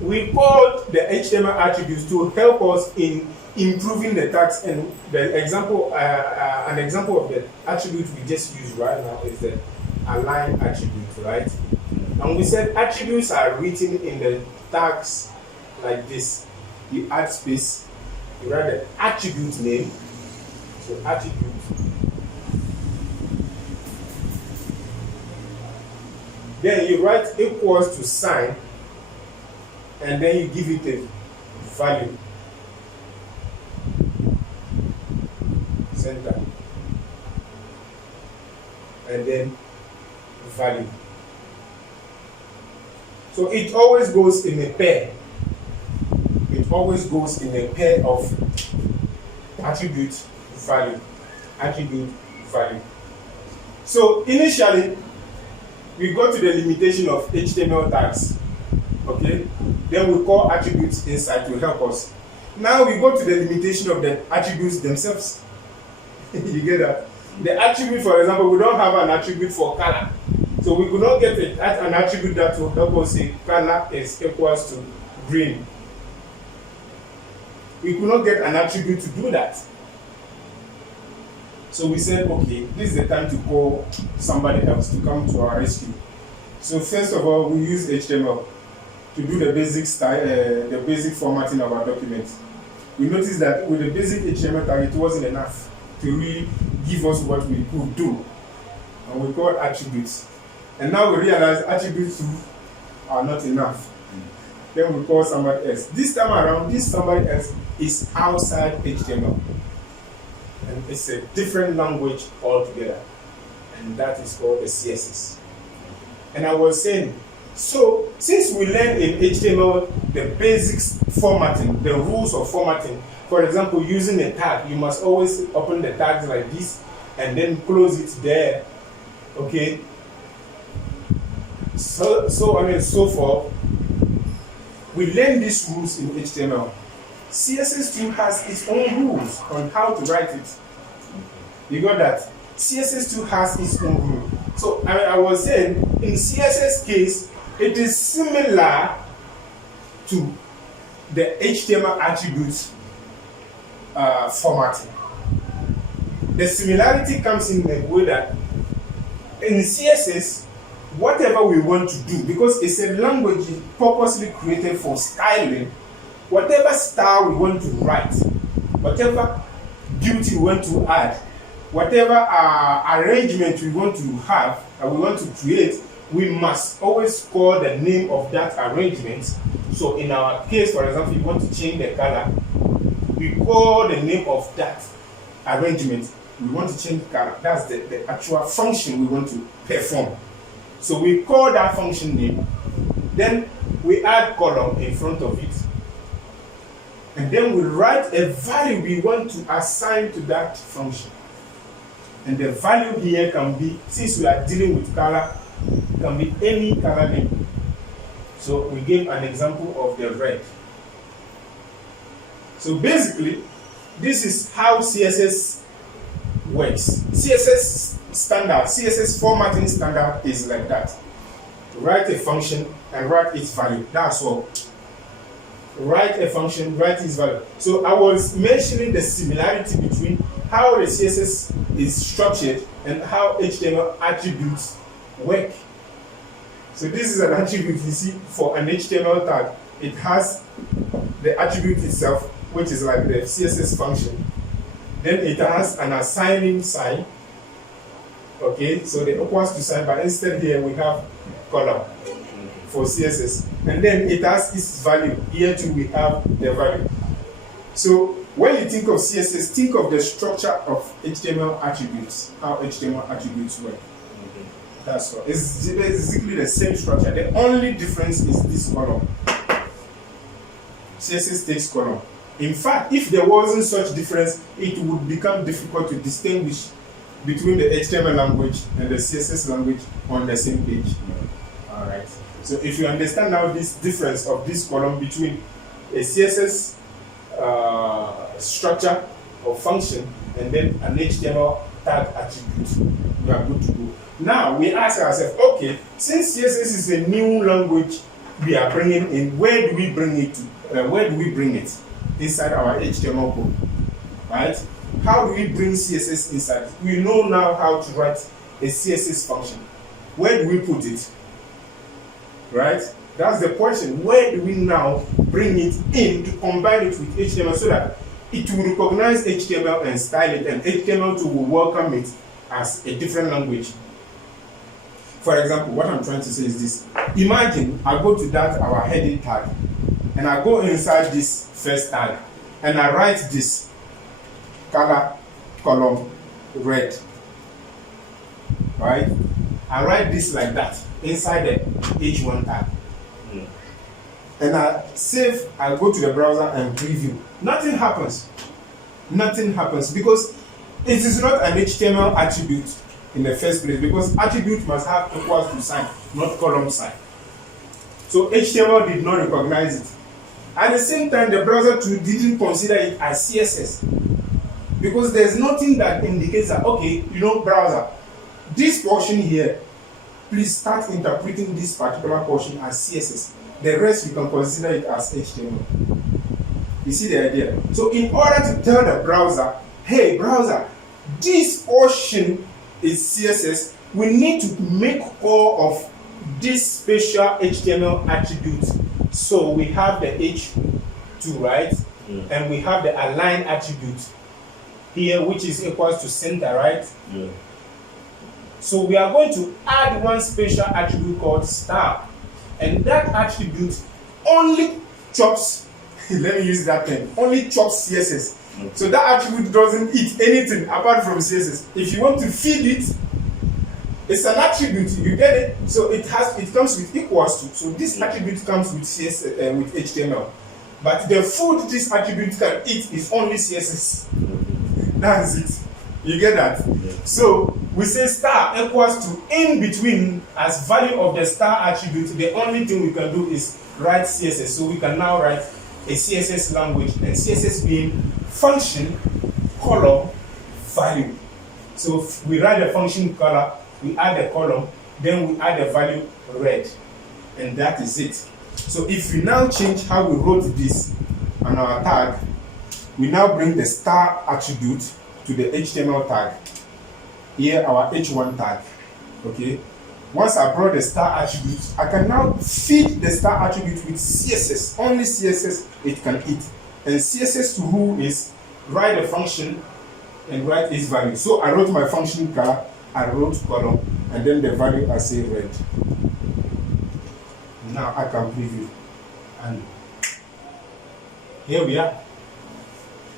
we called the HTML attributes to help us in improving the tags. And the example, an example of the attribute we just used right now is the align attribute, right? And we said attributes are written in the tags like this. You add space, you write the attribute name, so attribute. Then you write equals to sign, and then you give it a value. Center. And then value. So it always goes in a pair. It always goes in a pair of attribute value. Attribute value. So initially, we go to the limitation of HTML tags. Okay? Then we call attributes inside to help us. Now we go to the limitation of the attributes themselves. You get that? The attribute, for example, we don't have an attribute for color. So we could not get an attribute that will help us say color is equals to green. We could not get an attribute to do that. So we said, okay, this is the time to call somebody else to come to our rescue. So first of all, we use HTML to do the basic style, the basic formatting of our document. We noticed that with the basic HTML tag, it wasn't enough to really give us what we could do. And we called attributes. And now we realize attributes are not enough. Then we call somebody else. This time around, this somebody else is outside HTML. And it's a different language altogether. And that is called the CSS. And I was saying, so since we learned in HTML the basics formatting, the rules of formatting, for example, using a tag, you must always open the tags like this and then close it there. Okay? So far, we learn these rules in HTML. CSS2 has its own rules on how to write it. You got that? CSS2 has its own rule. So I was saying, in CSS case, it is similar to the HTML attributes formatting. The similarity comes in the way that in CSS, whatever we want to do, because it's a language purposely created for styling, whatever style we want to write, whatever beauty we want to add, whatever arrangement we want to have, and we want to create, we must always call the name of that arrangement. So in our case, for example, if you want to change the color, we call the name of that arrangement. We want to change the color. That's the actual function we want to perform. So we call that function name. Then we add column in front of it. And then we write a value we want to assign to that function. And the value here can be, since we are dealing with color, can be any color name. So we gave an example of the red. So basically, this is how CSS works. CSS standard, CSS formatting standard is like that. Write a function and write its value. That's all. Write a function, write its value. So I was mentioning the similarity between how the CSS is structured and how HTML attributes work. So this is an attribute you see for an HTML tag. It has the attribute itself, which is like the CSS function. Then it has an assigning sign. Okay, so the equals to sign, but instead here we have column for CSS. And then it has its value. Here too we have the value. So when you think of CSS, think of the structure of HTML attributes, how HTML attributes work. That's all. It's basically the same structure. The only difference is this column. CSS takes column. In fact, if there wasn't such difference, it would become difficult to distinguish between the HTML language and the CSS language on the same page. All right. So if you understand now this difference of this column between a CSS structure or function and then an HTML tag attribute, we are good to go. Now we ask ourselves, okay, since CSS is a new language we are bringing in, where do we bring it to? Where do we bring it? Inside our HTML code, right? How do we bring CSS inside? We know now how to write a CSS function. Where do we put it? Right? That's the question. Where do we now bring it in to combine it with HTML so that it will recognize HTML and style it, and HTML too will welcome it as a different language? For example, what I'm trying to say is this. Imagine I go to that our heading tag, and I go inside this first tag, and I write this color column red. Right? I write this like that inside the H1 tag. And I save, I go to the browser and preview. Nothing happens. Nothing happens because it is not an HTML attribute in the first place, because attribute must have equals to sign, not column sign. So HTML did not recognize it. At the same time, the browser too didn't consider it as CSS, because there's nothing that indicates that, okay, you know, browser, this portion here, please start interpreting this particular portion as CSS. The rest you can consider it as HTML. You see the idea? So in order to tell the browser, hey browser, this portion is CSS, we need to make call of this special HTML attribute. So we have the H2, right? And we have the align attribute here, which is equals to center, right? So we are going to add one special attribute called star. And that attribute only chops, let me use that term, only chops CSS. So that attribute doesn't eat anything apart from CSS. If you want to feed it, it's an attribute, you get it? So it comes with equals to. So this attribute comes with CSS, with HTML. But the food this attribute can eat is only CSS. That's it. You get that? So we say star equals to in between as value of the star attribute. The only thing we can do is write CSS. So we can now write a CSS language, and CSS being function column value. So we write the function color, we add the column, then we add the value red, and that is it. So if we now change how we wrote this on our tag, we now bring the star attribute to the HTML tag. Here our H1 tag. Okay. Once I brought the star attribute, I can now feed the star attribute with CSS. Only CSS it can eat. And CSS to who is write the function and write its value. So I wrote my function color, I wrote column, and then the value I say red. Now I can preview. And here we are.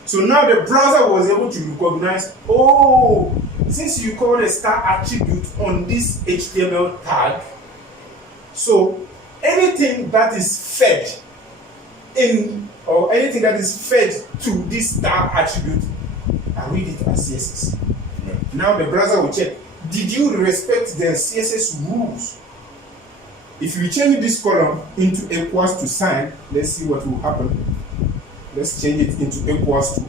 So now the browser was able to recognize, oh, since you call a star attribute on this HTML tag, so anything that is fed in, or anything that is fed to this star attribute, I read it as CSS. Now the browser will check, did you respect the CSS rules? If you change this column into equals to sign, let's see what will happen. Let's change it into equals to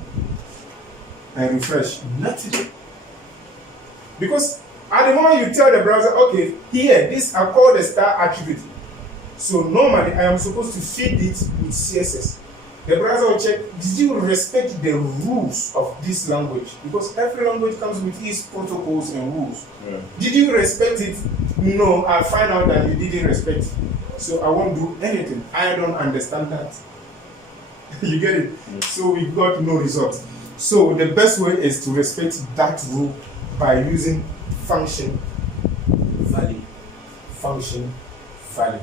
and refresh. Nothing. Because at the moment you tell the browser, okay, here, this I call the star attribute. So normally I am supposed to feed it with CSS. The browser will check, did you respect the rules of this language? Because every language comes with its protocols and rules. Did you respect it? no, I find out that you didn't respect it. So I won't do anything. I don't understand that. You get it? So we got no result. So the best way is to respect that rule by using function value. Function value.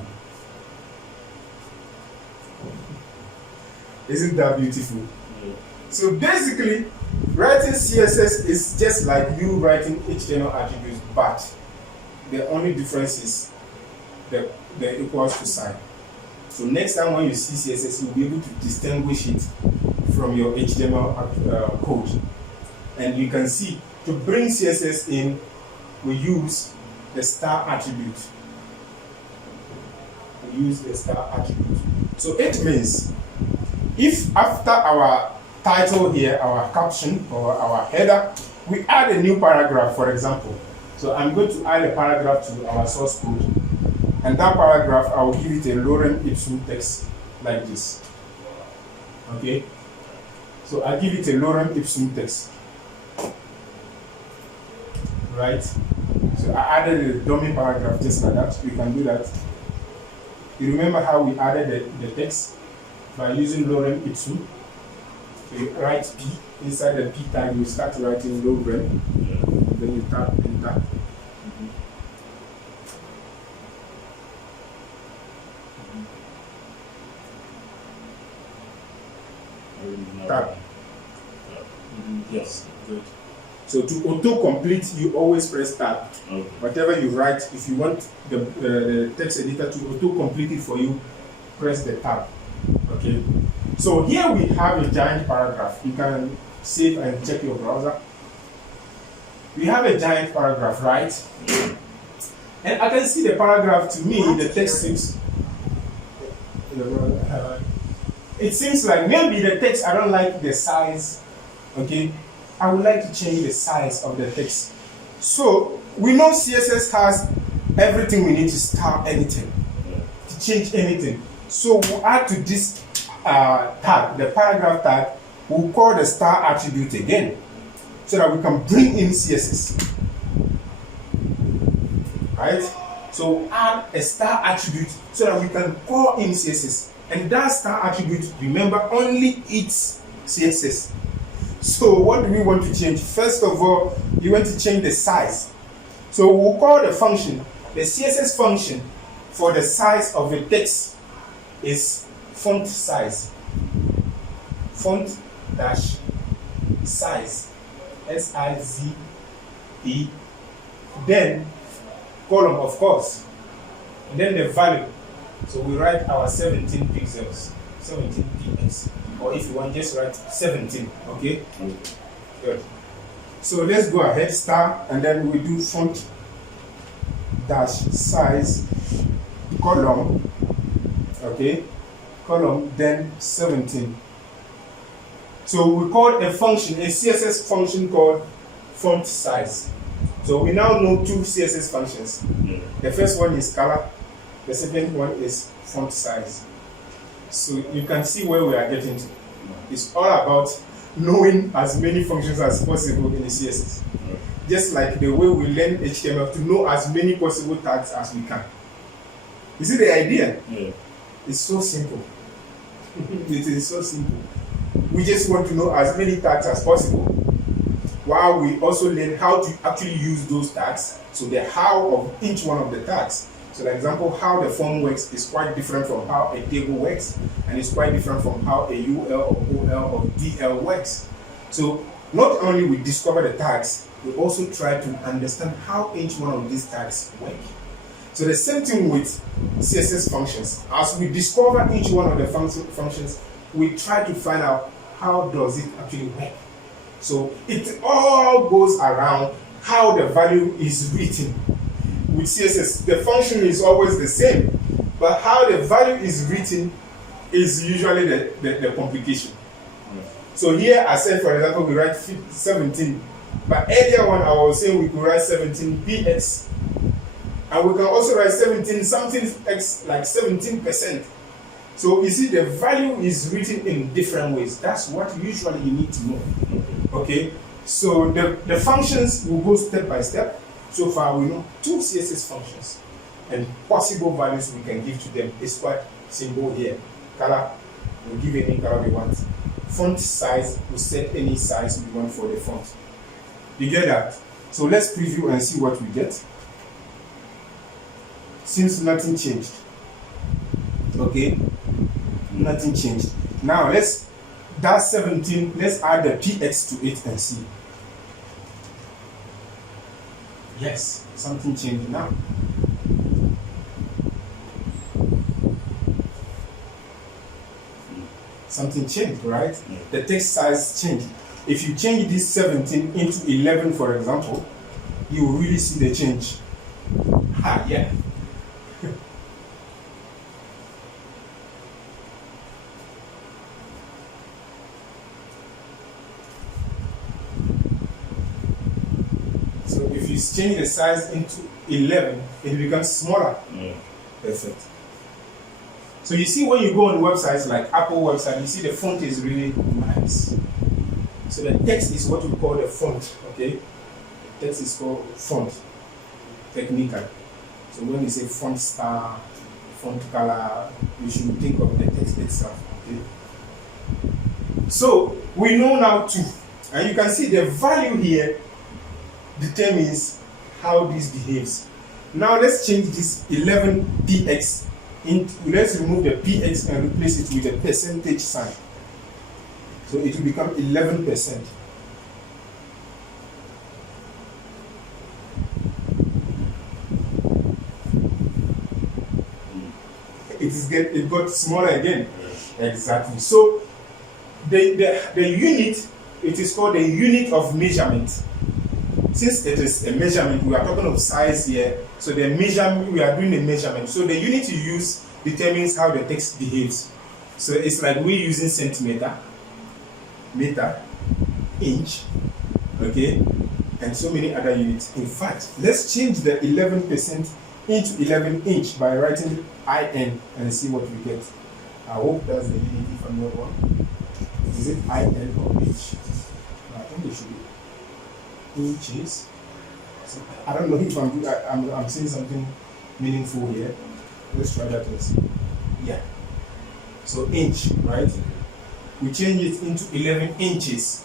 Isn't that beautiful? Yeah. So basically, writing CSS is just like you writing HTML attributes, but the only difference is the equals to sign. So next time when you see CSS, you'll be able to distinguish it from your HTML code. And you can see, to bring CSS in, we use the star attribute. We use the star attribute. So it means, if after our title here, our caption or our header, we add a new paragraph, for example. So I'm going to add a paragraph to our source code. And that paragraph, I will give it a lorem ipsum text like this. Okay? So I give it a lorem ipsum text. Right? So I added a dummy paragraph just like that. We can do that. You remember how we added the text? By using lorem ipsum. So you write P. Inside the P tag, you start writing lorem. Then you tap enter. Tab. Yes, good. So to auto-complete, you always press tab. Okay. Whatever you write, if you want the text editor to auto-complete it for you, press the tab. Okay. So here we have a giant paragraph. You can save and check your browser. We have a giant paragraph, right? And I can see the paragraph. To me, the text seems. It seems like maybe the text, I don't like the size. Okay, I would like to change the size of the text. So we know CSS has everything we need to style anything, to change anything. So we'll add to this tag, the paragraph tag, we'll call the star attribute again, so that we can bring in CSS. Right? So add a star attribute so that we can call in CSS. And that star attribute, remember, only eats CSS. So what do we want to change? First of all, you want to change the size. So we'll call the function, the CSS function for the size of the text is font size. Font dash size. S-I-Z-E. Then column, of course. And then the value. So we write our 17 pixels, 17 px, or if you want, just write 17. Okay? Good. So let's go ahead, star, and then we do font dash size column. Okay? Column, then 17. So we call a function, a CSS function called font size. So we now know two CSS functions. The first one is color. The second one is font size. So you can see where we are getting to. It's all about knowing as many functions as possible in the CSS. Just like the way we learn HTML, to know as many possible tags as we can. You see the idea? Yeah. It's so simple. It is so simple. We just want to know as many tags as possible, while we also learn how to actually use those tags. So the how of each one of the tags. So, for example, how the form works is quite different from how a table works, and it's quite different from how a UL or OL or DL works. So, not only we discover the tags, we also try to understand how each one of these tags work. So, the same thing with CSS functions. As we discover each one of the functions, we try to find out how does it actually work. So, it all goes around how the value is written. With CSS, the function is always the same, but how the value is written is usually the complication. So here I said, for example, we write 17, but earlier on I was saying we could write 17px, and we can also write 17 something x, like 17%. So you see, the value is written in different ways. That's what usually you need to know. Okay, so the functions will go step by step. So far, we know 2 CSS functions and possible values we can give to them. It's quite simple here. Color, we'll give any color we want. Font size, we'll set any size we want for the font. You get that? So let's preview and see what we get. Seems nothing changed. Okay, nothing changed. Now let's, that's 17, let's add the px to it and see. Yes, something changed now. Something changed, right? The text size changed. If you change this 17 into 11, for example, you will really see the change. Ah, yeah. So if you change the size into 11, it becomes smaller. Yeah. Perfect. So you see when you go on websites like Apple website, you see the font is really nice. So the text is what we call the font, okay? The text is called font, technically. So when you say font style, font color, you should think of the text itself, okay? So we know now too, and you can see the value here determines how this behaves. Now let's change this 11px into, let's remove the px and replace it with a percentage sign. So it will become 11%. It got smaller again. Exactly. So the unit, it is called the unit of measurement. Since it is a measurement, we are talking of size here. So the measurement, we are doing a measurement. So the unit you use determines how the text behaves. So it's like we're using centimeter, meter, inch, okay, and so many other units. In fact, let's change the 11% into 11 inch by writing IN and see what we get. I hope that's the unit if I'm not wrong. Is it IN or inch? I think it should be inches. So I don't know if I'm saying something meaningful here. Let's try that and see. Yeah. So inch, right? We change it into 11 inches.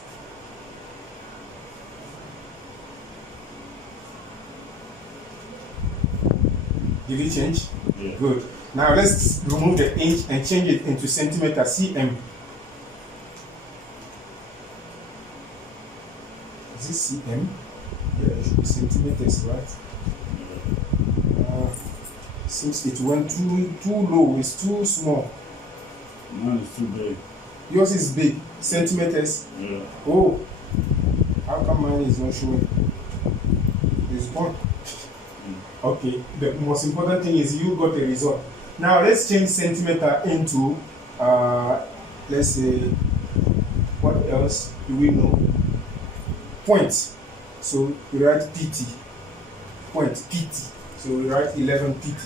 Did it change? Yeah. Good. Now let's remove the inch and change it into centimeter, cm. Is this cm? Yeah, it should be centimeters, right? Since it went too low, it's too small. Mine is too big. Yours is big, centimeters. Yeah. Oh, how come mine is not showing? It's gone. Okay, the most important thing is you got a result. Now let's change centimeter into, let's say, what else do we know? Point. So we write pt. Point, pt. So we write 11 pt.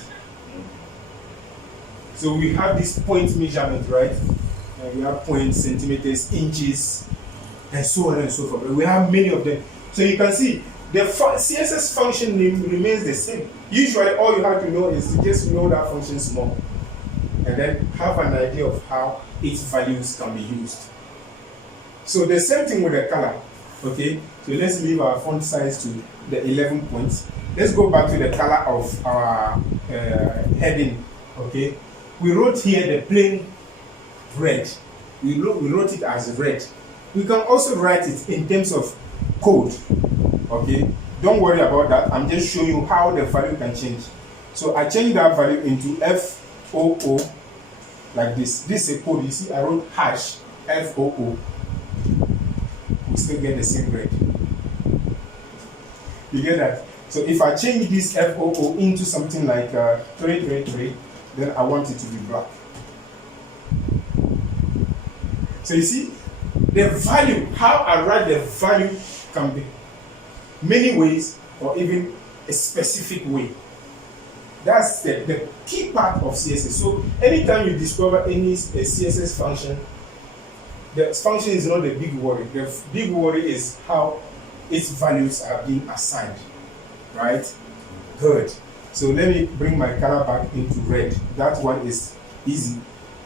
So we have this point measurement, right? And we have points, centimeters, inches, and so on and so forth. We have many of them. So you can see the CSS function name remains the same. Usually all you have to know is to just know that function small and then have an idea of how its values can be used. So the same thing with the color. Okay, so let's leave our font size to the 11 points. Let's go back to the color of our heading. Okay, we wrote here the plain red. We wrote it as red. We can also write it in terms of code. Okay, don't worry about that. I'm just showing you how the value can change. So I changed that value into FOO like this. This is a code. You see, I wrote hash FOO. We still get the same grade. You get that? So if I change this FOO into something like 333, then I want it to be black. So you see, the value, how I write the value can be many ways or even a specific way. That's the key part of CSS. So anytime you discover any CSS function, the function is not the big worry. The big worry is how its values are being assigned. right? Good. So let me bring my color back into red. That one is easy.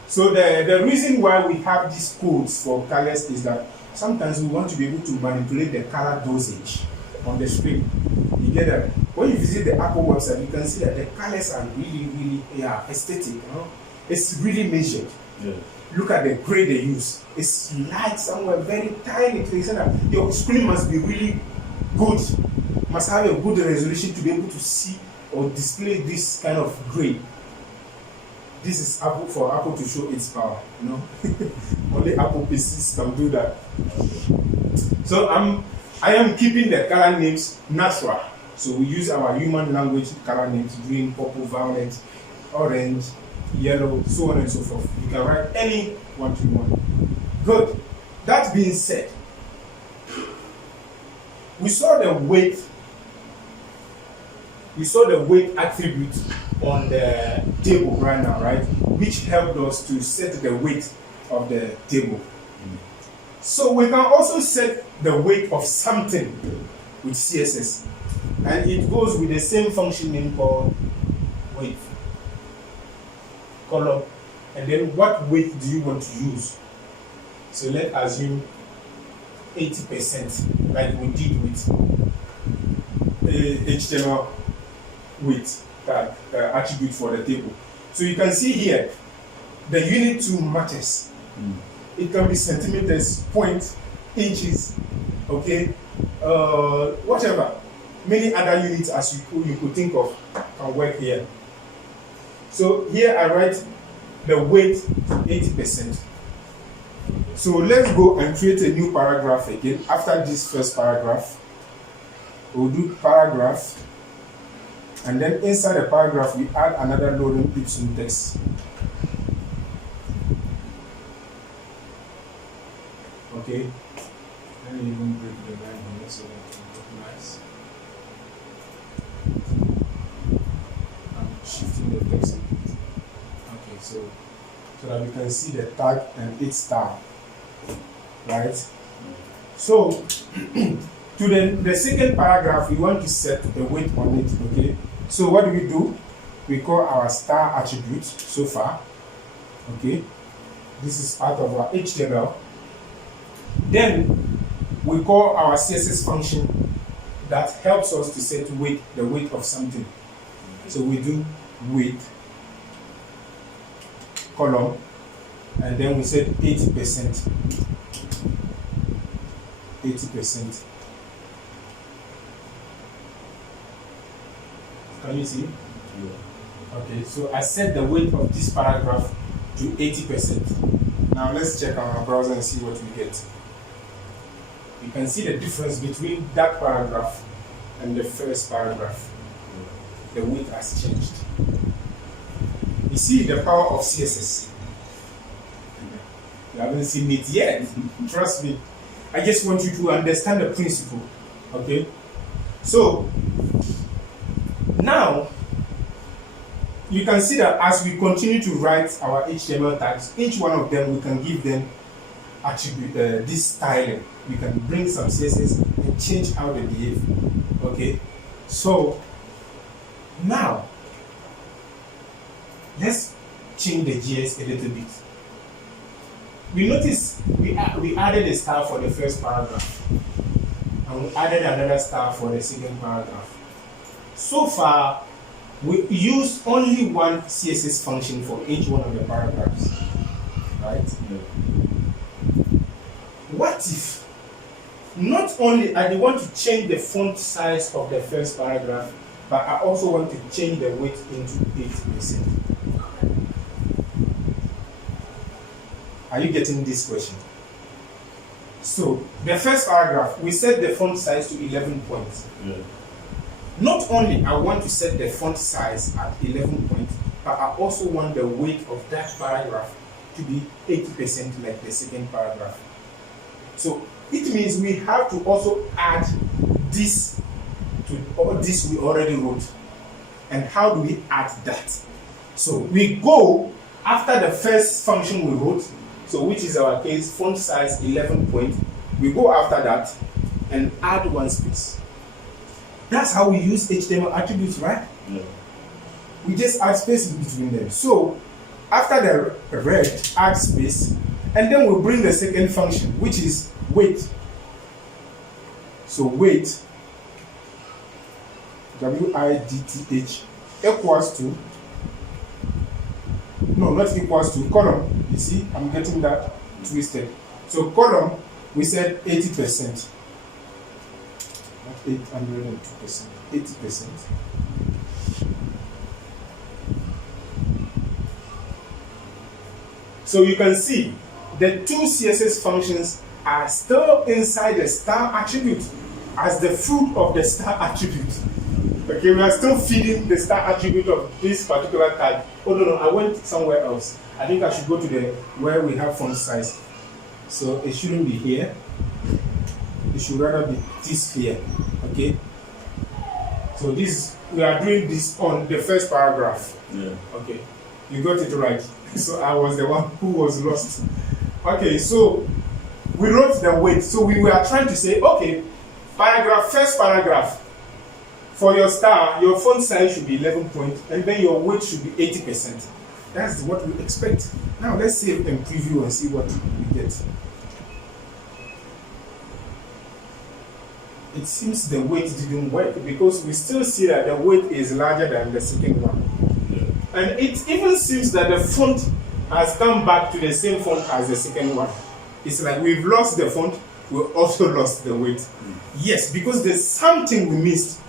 So the reason why we have these codes for colors is that sometimes we want to be able to manipulate the color dosage on the screen. You get that? When you visit the Apple website, you can see that the colors are really aesthetic. You know? It's really measured. Yeah. Look at the gray they use. It's light somewhere, very tiny. Your screen must be really good. Must have a good resolution to be able to see or display this kind of gray. This is Apple for Apple to show its power. You know, only Apple PCs can do that. So I am keeping the color names natural. So we use our human language color names: green, purple, violet, orange, yellow, so on and so forth. You can write any one you want. Good. That being said, we saw the weight. We saw the weight attribute on the table right now, right? Which helped us to set the weight of the table. So we can also set the weight of something with CSS. And it goes with the same function name called weight. Column. And then what weight do you want to use? So let's assume 80%, like we did with HTML weight, that attribute for the table. So you can see here, the unit 2 matters. It can be centimeters, point, inches, okay, whatever. Many other units as you could think of can work here. So here I write the weight 80%. So let's go and create a new paragraph again. After this first paragraph, we'll do paragraph, and then inside the paragraph we add another lorem ipsum text. Okay, let me even break the line here so that it looks nice. I'm shifting the text a bit. Okay, so that we can see the tag and its style, right? So to the second paragraph, we want to set the weight on it. Okay, so what do? We call our star attribute so far. Okay, this is part of our HTML. Then we call our CSS function that helps us to set weight, the weight of something. So we do weight column, and then we set 80%. 80%. Can you see? Yeah. Okay, so I set the weight of this paragraph to 80%. Now let's check on our browser and see what we get. You can see the difference between that paragraph and the first paragraph. The weight has changed. You see the power of CSS. You haven't seen it yet. Trust me. I just want you to understand the principle. Okay? So, now, you can see that as we continue to write our HTML tags, each one of them, we can give them attribute, this styling. We can bring some CSS and change how they behave. Okay? So, now, let's change the GS a little bit. We notice we added a star for the first paragraph, and we added another star for the second paragraph. So far, we use only one CSS function for each one of the paragraphs, right? Yeah. What if not only I want to change the font size of the first paragraph, but I also want to change the weight into 80%? Are you getting this question? So, the first paragraph, we set the font size to 11 points. Yeah. Not only I want to set the font size at 11 points, but I also want the weight of that paragraph to be 80% like the second paragraph. So, it means we have to also add this to all this we already wrote. And how do we add that? So, we go after the first function we wrote, so which is our case, font size 11 point. We go after that and add one space. That's how we use HTML attributes, right? Yeah. We just add space between them. So after the red, add space, and then we'll bring the second function, which is weight. So weight, width, equals to, no, not equals to, column. You see, I'm getting that twisted. So column, we said 80%. Not 802%, 80%. So you can see the two CSS functions are still inside the star attribute as the fruit of the star attribute. Okay, we are still feeding the star attribute of this particular tag. Oh no, I went somewhere else. I think I should go to the where we have font size. So it shouldn't be here. It should rather be this here. Okay. So this, we are doing this on the first paragraph. Yeah. Okay. You got it right. So I was the one who was lost. Okay, so we wrote the weight. So we were trying to say, okay, first paragraph. For your star, your font size should be 11 point, and then your weight should be 80%. That's what we expect. Now let's save and preview and see what we get. It seems the weight didn't work because we still see that the weight is larger than the second one. Yeah. And it even seems that the font has come back to the same font as the second one. It's like we've lost the font, we've also lost the weight. Yes, because there's something we missed.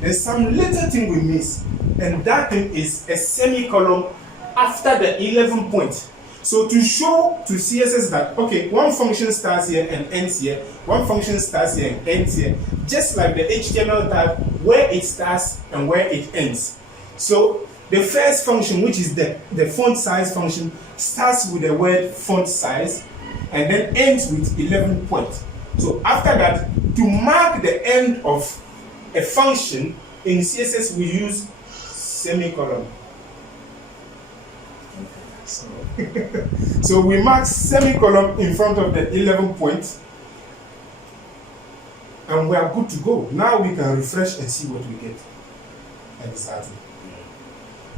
There's some little thing we miss, and that thing is a semicolon after the 11 point. So to show to CSS that, okay, one function starts here and ends here, one function starts here and ends here, just like the HTML tag, where it starts and where it ends. So the first function, which is the font size function, starts with the word font size and then ends with 11 points. So after that, to mark the end of a function in CSS, we use semicolon. So we mark semicolon in front of the 11 point, and we are good to go. Now we can refresh and see what we get. Exactly.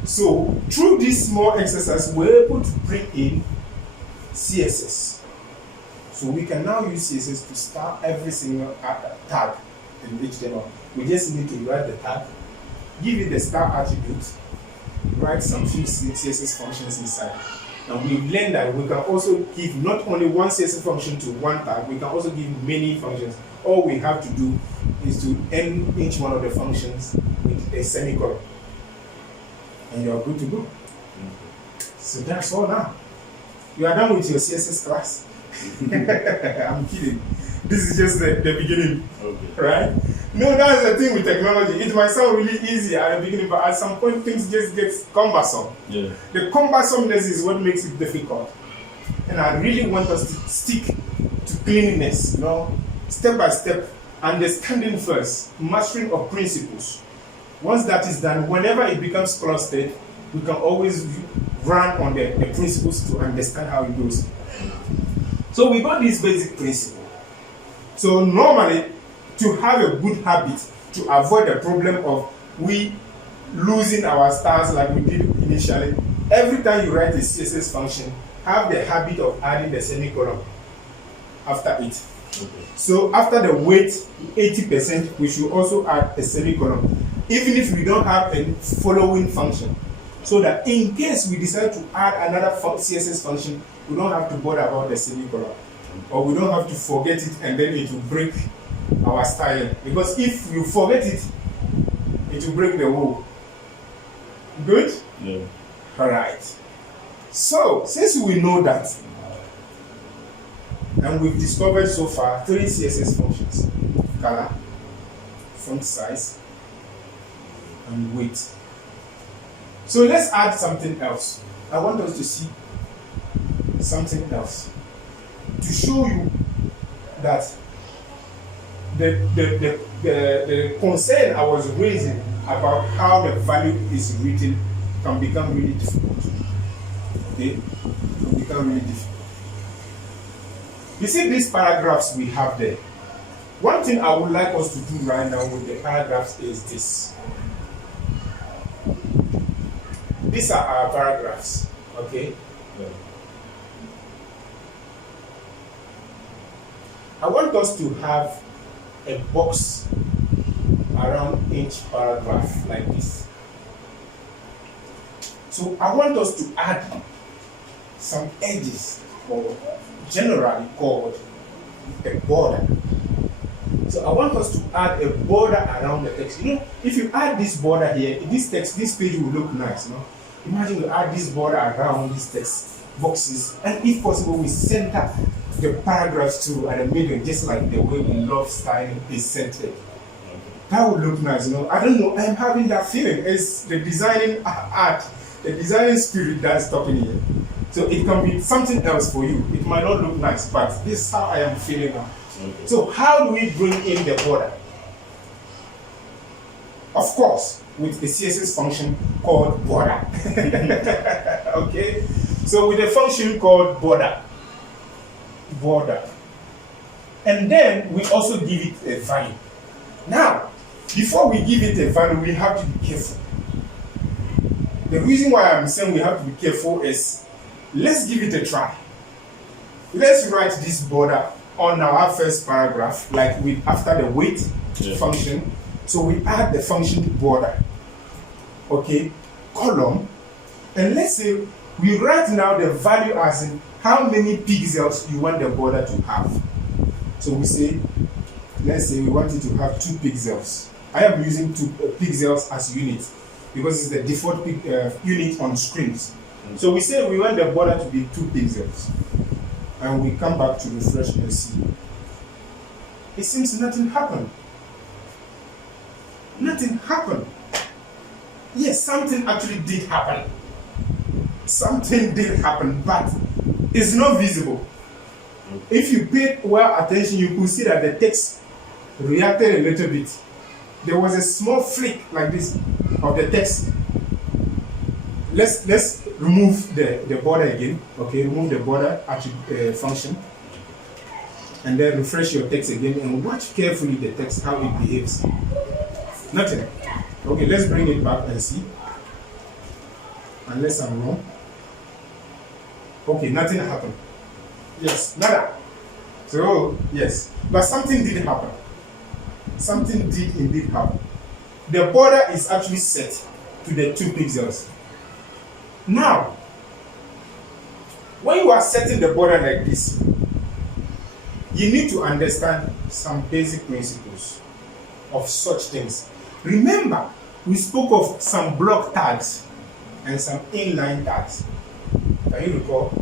So through this small exercise, we're able to bring in CSS. So we can now use CSS to start every single tag in HTML. We just need to write the tag, give it the star attribute, write some few CSS functions inside. And we've learned that we can also give not only one CSS function to one tag, we can also give many functions. All we have to do is to end each one of the functions with a semicolon. And you're good to go. So that's all now. You are done with your CSS class. I'm kidding. This is just the beginning, okay. Right? No, that's the thing with technology. It might sound really easy at the beginning, but at some point things just get cumbersome. Yeah. The cumbersomeness is what makes it difficult. And I really want us to stick to cleanliness, step by step, understanding first, mastering of principles. Once that is done, whenever it becomes clustered, we can always run on the principles to understand how it goes. So we got this basic principle. So normally, to have a good habit, to avoid the problem of we losing our stars like we did initially, every time you write a CSS function, have the habit of adding the semicolon after it. Okay. So after the weight 80%, we should also add a semicolon, even if we don't have a following function. So that in case we decide to add another CSS function, we don't have to bother about the semicolon. Or we don't have to forget it and then it will break our style. Because if you forget it, it will break the whole. Good? Yeah. Alright. So, since we know that, and we've discovered so far 3 CSS functions: color, font size, and weight. So let's add something else. I want us to see something else to show you that the concern I was raising about how the value is written can become really difficult. Okay? Can become really difficult. You see these paragraphs we have there. one thing I would like us to do right now with the paragraphs is this. These are our paragraphs, okay? Yeah. I want us to have a box around each paragraph like this. So I want us to add some edges, or generally called a border. So I want us to add a border around the text. You know, if you add this border here, this text, this page will look nice, no? Imagine we add this border around these text boxes, and if possible, we center the paragraphs too at the middle, just like the way we love styling is centered. That would look nice, you know. I don't know, I'm having that feeling. It's the designing art, the designing spirit that's talking here. So it can be something else for you. It might not look nice, but this is how I am feeling now. Okay. So how do we bring in the border? Of course, with a CSS function called border. Okay? So with a function called border. And then we also give it a value. Now, before we give it a value, we have to be careful. The reason why I'm saying we have to be careful is, let's give it a try. Let's write this border on our first paragraph, like with after the weight function. So we add the function border, okay, column, and let's say we write now the value as in how many pixels you want the border to have. So we say, let's say we want it to have 2 pixels. I am using 2 pixels as unit because it's the default unit on screens. So we say we want the border to be 2 pixels. And we come back to refresh and see. It seems nothing happened. Nothing happened. Yes, something actually did happen. Something did happen, but it's not visible. If you paid well attention, you could see that the text reacted a little bit. There was a small flick like this of the text. Let's remove the border again. Okay, remove the border function, and then refresh your text again and watch carefully the text, how it behaves. Nothing. Okay, let's bring it back and see. Unless I'm wrong. Okay, nothing happened. Yes, nada. So yes, but something did happen. Something did indeed happen. The border is actually set to the 2 pixels. Now, when you are setting the border like this, you need to understand some basic principles of such things. Remember, we spoke of some block tags and some inline tags. Can you recall?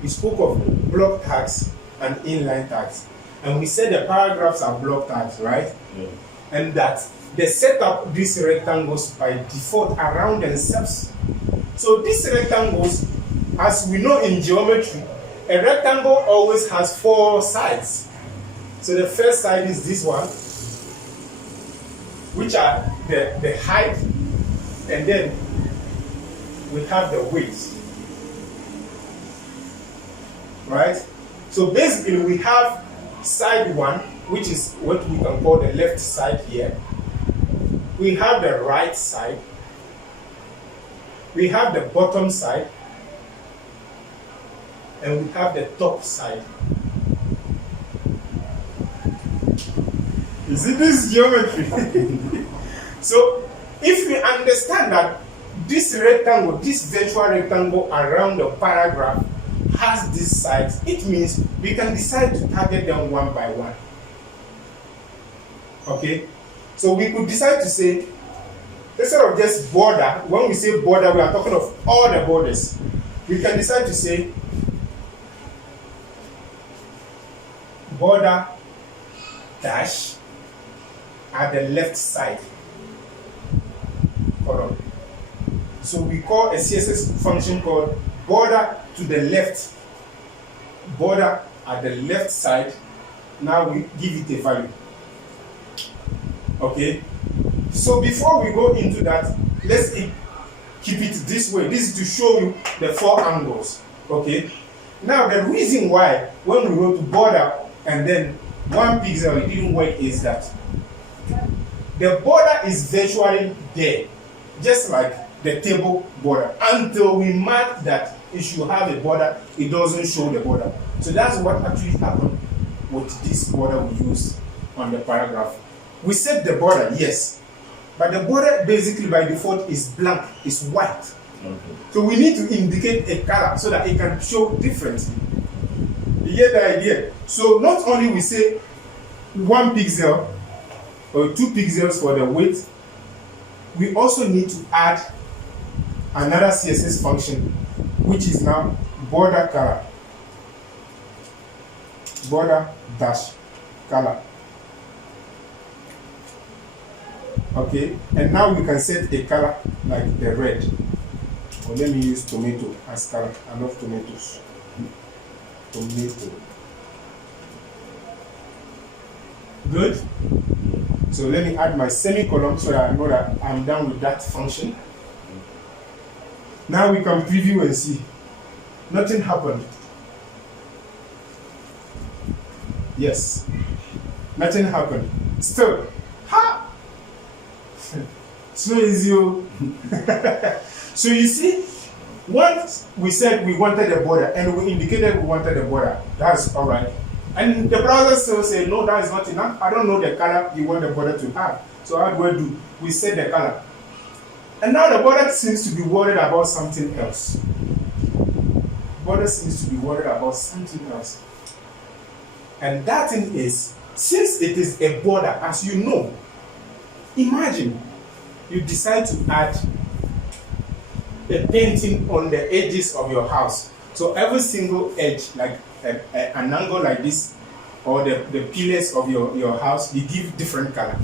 We spoke of block tags and inline tags. And we said the paragraphs are block tags, right? Yeah. And that they set up these rectangles by default around themselves. So these rectangles, as we know in geometry, a rectangle always has 4 sides. So the first side is this one, which are the height, and then we have the width. Right? So basically we have side 1, which is what we can call the left side here. We have the right side. We have the bottom side. And we have the top side. You see this geometry? So if we understand that this rectangle, this virtual rectangle around the paragraph has these sides, it means we can decide to target them one by one. Okay? So we could decide to say, instead of just border, when we say border, we are talking of all the borders. We can decide to say border dash at the left side column. So we call a CSS function called border to the left. Border at the left side. Now we give it a value. Okay? So before we go into that, let's keep it this way. This is to show you the 4 angles. Okay? Now the reason why when we go to border and then 1 pixel, it didn't work is that the border is virtually there, just like the table border, until we mark that it should have a border, it doesn't show the border. So that's what actually happened with this border we use on the paragraph. We set the border, yes, but the border basically by default is blank, is white. Okay. So we need to indicate a color so that it can show differently. You get the idea? So not only we say 1 pixel or 2 pixels for the width, we also need to add another CSS function, which is now border color, border dash color. Okay, and now we can set a color like the red. Or let me use tomato as color. I love tomatoes. Tomato. Good. So let me add my semicolon so that I know that I'm done with that function. Now we can preview and see. Nothing happened. Yes. Nothing happened. Still. Ha! So easy. So you see, once we said we wanted a border and we indicated we wanted a border, that's all right. And the browser still say, no, that is not enough. I don't know the color you want the border to have. So how do I do? We set the color. And now the border seems to be worried about something else. Border seems to be worried about something else. And that thing is, since it is a border, as you know, imagine you decide to add a painting on the edges of your house. So every single edge, like an angle like this, or the pillars of your house, you give different color.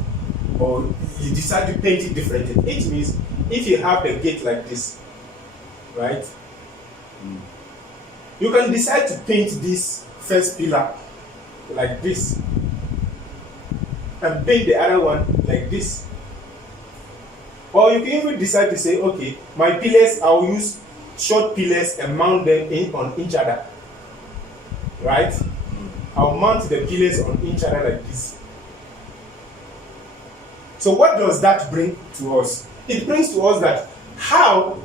Or you decide to paint it differently. It means if you have a gate like this, right? You can decide to paint this first pillar like this, and paint the other one like this. Or you can even decide to say, okay, my pillars, I'll use short pillars and mount them on each other. Right? I'll mount the pillars on each other like this. So what does that bring to us? It brings to us that how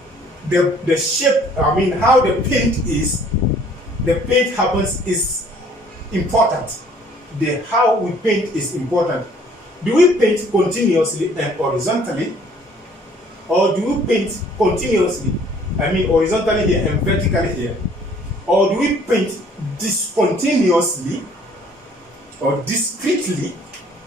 the shape, how the paint happens is important. How we paint is important. Do we paint continuously and horizontally? Or do we paint continuously, horizontally here and vertically here? Or do we paint discontinuously or discretely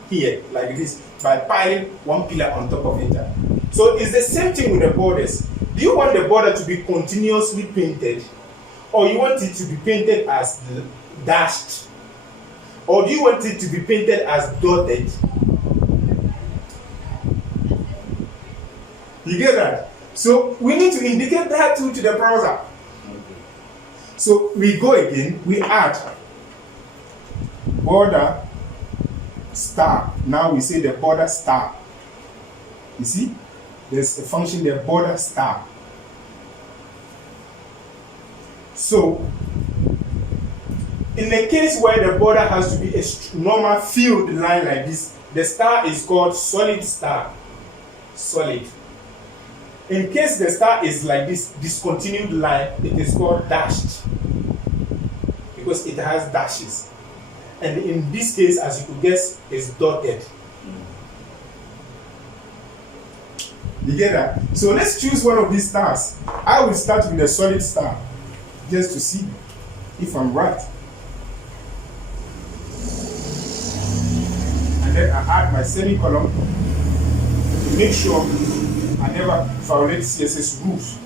here, like this, by piling one pillar on top of each other? So it's the same thing with the borders. Do you want the border to be continuously painted? Or you want it to be painted as dashed? Or do you want it to be painted as dotted? You get that? So we need to indicate that too to the browser. So we go again, we add border star. Now we say the border star. You see? There's a function there, border star. So in the case where the border has to be a normal filled line like this, the star is called solid star. Solid. In case the star is like this discontinued line, it is called dashed because it has dashes. And in this case, as you could guess, it's dotted. You get that? So let's choose one of these stars. I will start with a solid star just to see if I'm right. And then I add my semicolon to make sure I never violate CSS rules.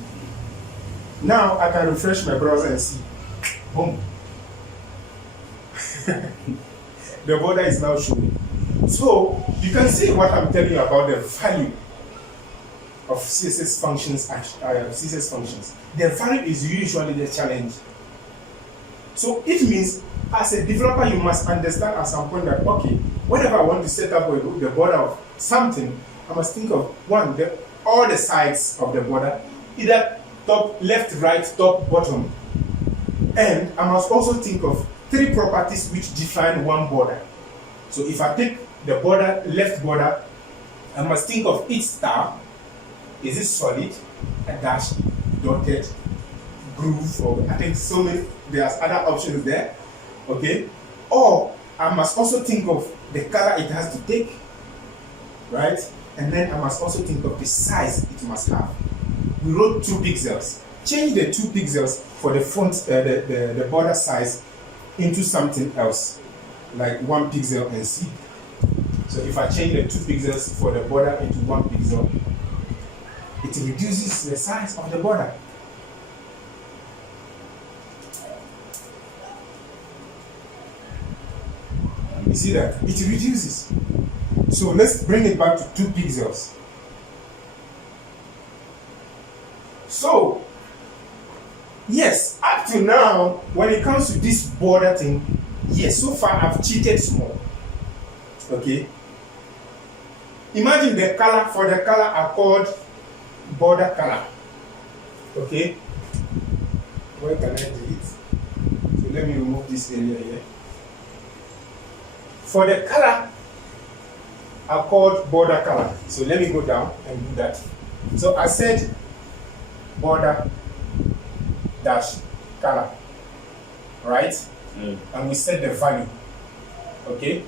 Now I can refresh my browser and see. Boom. The border is now showing. So you can see what I'm telling you about the value of CSS functions. The value is usually the challenge. So it means as a developer you must understand at some point that okay, whenever I want to set up the border of something, I must think of one, all the sides of the border, either top, left, right, top, bottom. And I must also think of 3 properties which define one border. So if I take the border, left border, I must think of each star. Is it solid, a dash, dotted, groove, or I think so many, there's other options there, okay? Or I must also think of the color it has to take, right? And then I must also think of the size it must have. We wrote 2 pixels. Change the 2 pixels for the font, the border size into something else, like 1 pixel and see. So if I change the 2 pixels for the border into 1 pixel, it reduces the size of the border. You see that? It reduces. So let's bring it back to 2 pixels. So, yes, up to now, when it comes to this border thing, yes, so far I've cheated small. Okay? Imagine the color, for the color I called border color. Okay? Where can I delete? So let me remove this area here. For the color, I called border color. So let me go down and do that. So I said border dash color, right? And we set the value. Okay?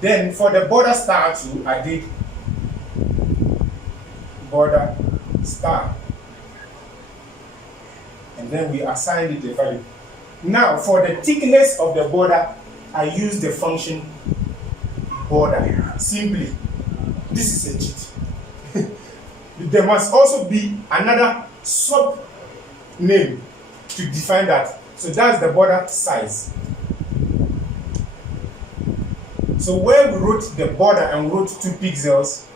Then for the border star too, I did border star. And then we assigned it the value. Now for the thickness of the border, I use the function border. Simply, this is a cheat. There must also be another sub name to define that. So that's the border size. So where we wrote the border and wrote 2 pixels,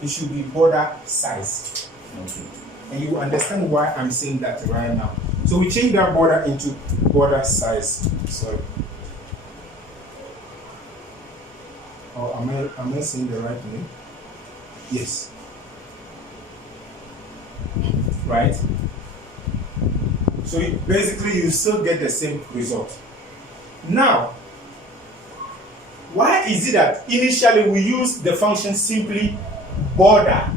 it should be border size. Okay. And you will understand why I'm saying that right now. So we change that border into border size. Sorry. Or am I saying the right name? Yes. Right? So basically you still get the same result. Now, why is it that initially we use the function simply border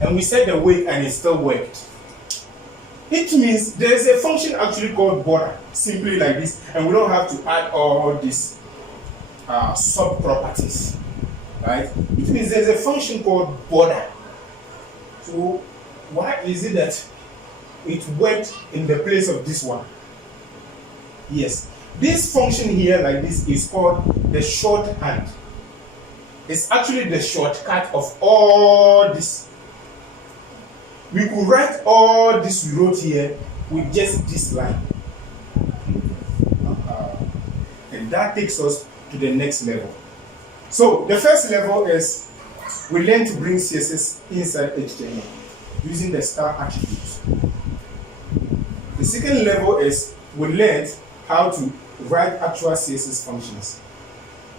and we set the weight and it still worked? It means there is a function actually called border, simply like this, and we don't have to add all these sub properties, right? It means there's a function called border. So why is it that it worked in the place of this one? Yes, this function here like this is called the shorthand. It's actually the shortcut of all this. We could write all this we wrote here with just this line. And that takes us to the next level. So the first level is we learn to bring CSS inside HTML using the star attributes. The second level is we learned how to write actual CSS functions.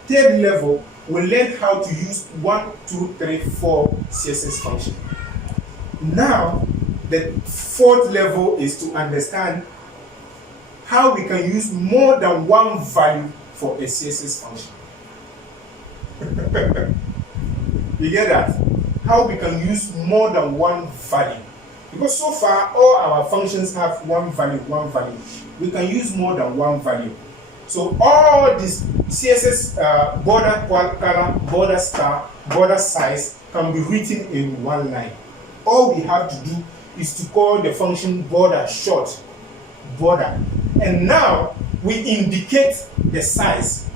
Third level, we learned how to use 1, 2, 3, 4 CSS functions. Now, the fourth level is to understand how we can use more than one value for a CSS function. You get that? How we can use more than one value. Because so far, all our functions have one value, one value. We can use more than one value. So all this CSS border color, border star, border size can be written in one line. All we have to do is to call the function border short, border. And now we indicate the size,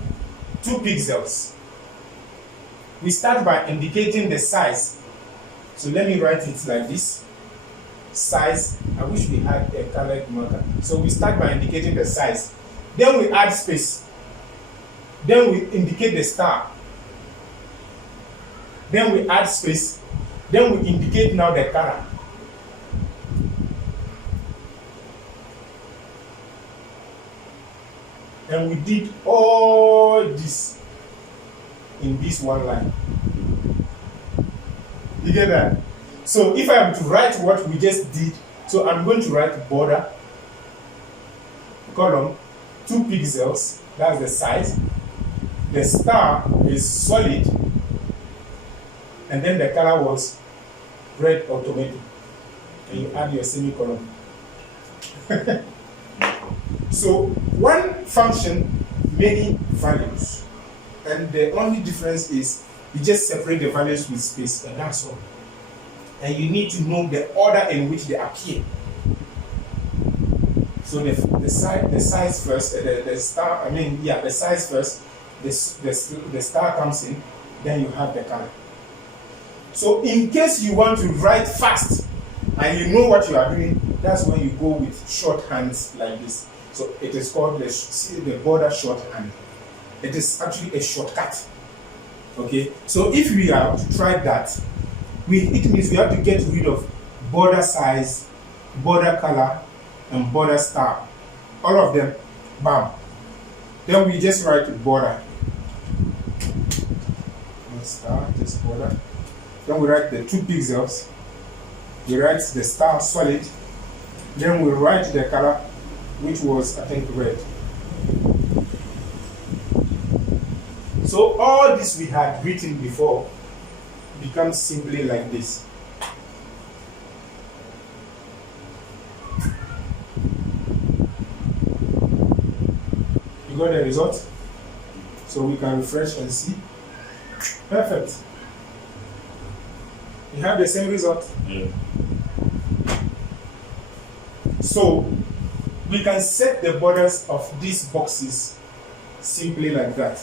2 pixels. We start by indicating the size. So let me write it like this. Size, I wish we had a colored marker. So we start by indicating the size. Then we add space. Then we indicate the star. Then we add space. Then we indicate now the color. And we did all this in this one line. You get that? So if I am to write what we just did, so I'm going to write border, column, 2 pixels, that's the size. The star is solid, and then the color was red or tomato. And you add your semicolon. So one function, many values. And the only difference is you just separate the values with space, and that's all. And you need to know the order in which they appear. So the size first, the star, the size first, the star comes in, then you have the color. So in case you want to write fast and you know what you are doing, that's when you go with shorthands like this. So it is called the border shorthand. It is actually a shortcut. Okay, so if we are to try that, it means we have to get rid of border size, border color, and border star. All of them, bam. Then we just write border. Star, this border. Then we write the 2 pixels. We write the star solid. Then we write the color, which was, I think, red. So all this we had written before becomes simply like this. You got the result? So we can refresh and see. Perfect. You have the same result. Yeah. So we can set the borders of these boxes simply like that.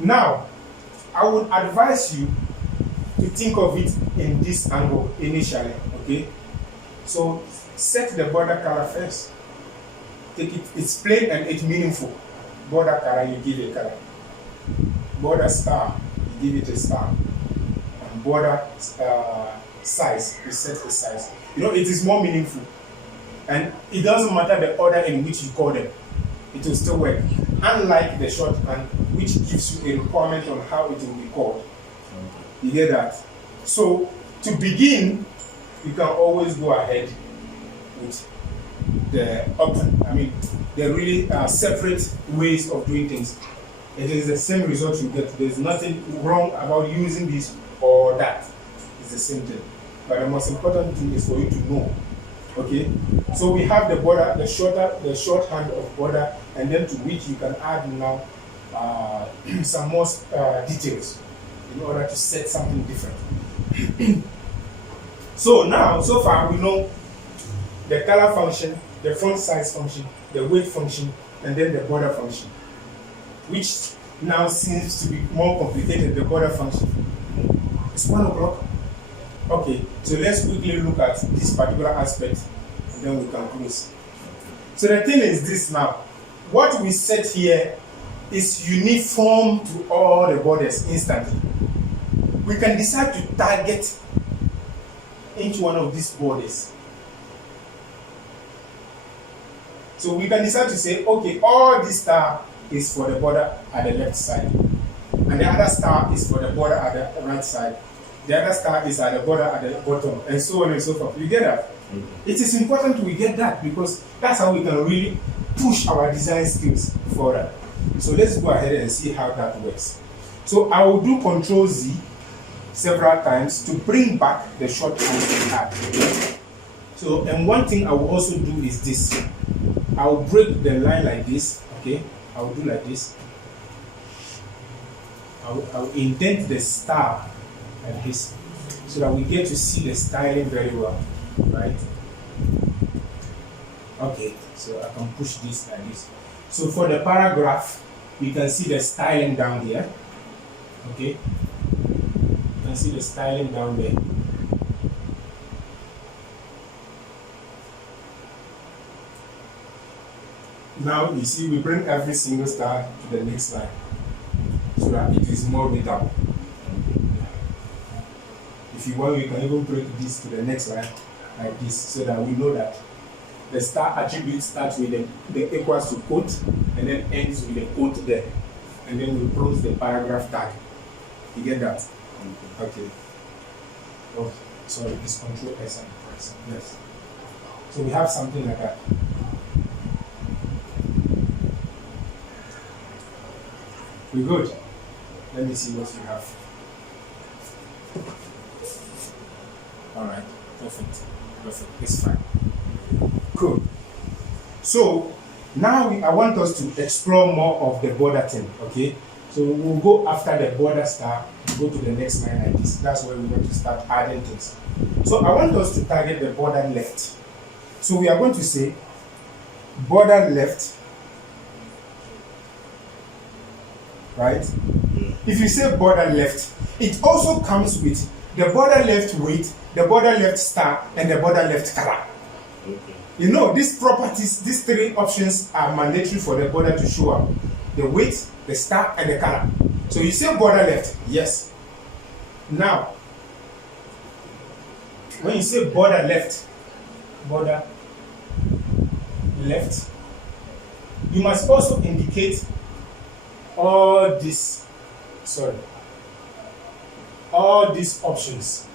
Now, I would advise you to think of it in this angle initially, okay? So set the border color first. Take it, it's plain and it's meaningful. Border color, you give a color. Border star, you give it a star. And border size, you set a size. You know, it is more meaningful. And it doesn't matter the order in which you call them. It will still work. Unlike the shorthand, which gives you a requirement on how it will be called. You get that? So, to begin, you can always go ahead with the the really separate ways of doing things. It is the same result you get. There's nothing wrong about using this or that. It's the same thing. But the most important thing is for you to know. Okay? So we have the border, the shorthand of border, and then to which you can add now some more details in order to set something different. So now, so far we know the color function, the font size function, the weight function, and then the border function, which now seems to be more complicated, the border function. It's 1 o'clock. Okay, so let's quickly look at this particular aspect, and then we can close. So the thing is this now. What we set here is uniform to all the borders instantly. We can decide to target each one of these borders. So we can decide to say, okay, all this star is for the border at the left side, and the other star is for the border at the right side. The other star is at the border at the bottom, and so on and so forth. You get that? Mm-hmm. It is important we get that because that's how we can really push our design skills further. So let's go ahead and see how that works. So I will do Ctrl Z several times to bring back the shorthand we had. So, and one thing I will also do is this. I will break the line like this. Okay, I will do like this. I will indent the star like this, so that we get to see the styling very well, right? Okay, so I can push this like this. So for the paragraph, you can see the styling down here. Okay, you can see the styling down there. Now you see we bring every single star to the next line so that it is more readable. If you want, you can even break this to the next line like this so that we know that the star attribute starts with the equals to quote and then ends with the quote there. And then we close the paragraph tag. You get that? Okay. Oh, sorry, it's Ctrl S and press. Yes. So we have something like that. We good? Let me see what you have. Alright, perfect. It's fine. Cool. So now I want us to explore more of the border thing, okay? So we'll go after the border star, go to the next line like this. That's where we want to start adding things. So I want us to target the border left. So we are going to say border left, right? If you say border left, it also comes with the border left weight, the border left star, and the border left color. Okay. You know, these properties, these three options are mandatory for the border to show up. The weight, the star, and the color. So you say border left, yes. Now, when you say border left, you must also indicate all these options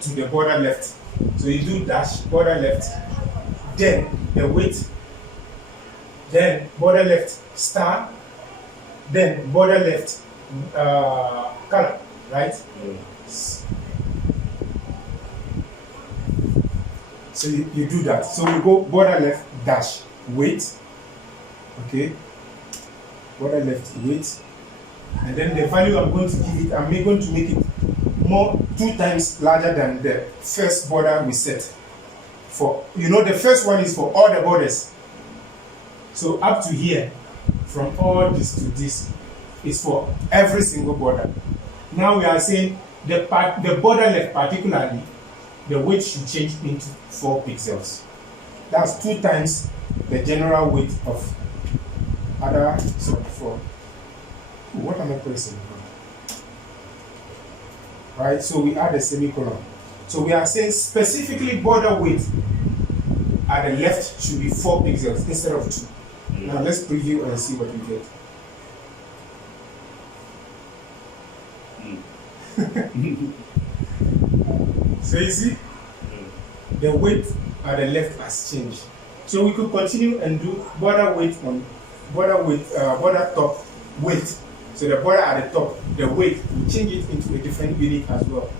to the border left. So you do dash, border left, then the weight, then border left star, then border left color, right? So you do that. So we go border left dash weight, okay? Border left weight, and then the value I'm going to give it, I'm going to make it more 2 times larger than the first border we set. For the first one is for all the borders. So up to here, from all this to this, is for every single border. Now we are saying the border left particularly, the weight should change into 4 pixels. That's 2 times the general weight of other. What am I pressing? Right, so we add a semicolon. So we are saying specifically border weight at the left should be 4 pixels instead of 2. Now let's preview and see what we get. So you see, the weight at the left has changed. So we could continue and do border weight on border top weight. So the border at the top, the weight, we change it into a different unit as well.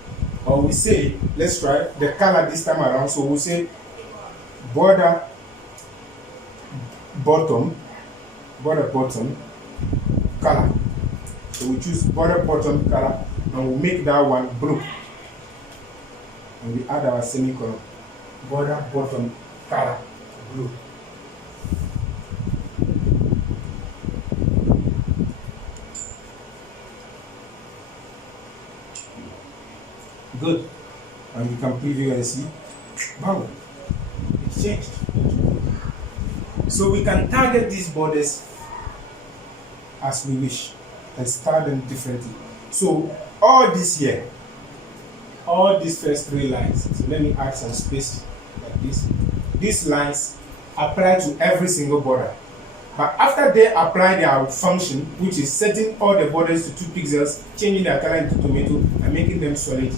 Or we say, let's try the color this time around. So we'll say border bottom color. So we choose border bottom color and we'll make that one blue. And we add our semicolon. Border bottom color blue. Good. And you can preview and see. Wow, it's changed. So we can target these borders as we wish and style them differently. So all this here, all these first 3 lines, so let me add some space like this. These lines apply to every single border. But after they apply their function, which is setting all the borders to 2 pixels, changing their color into tomato, and making them solid,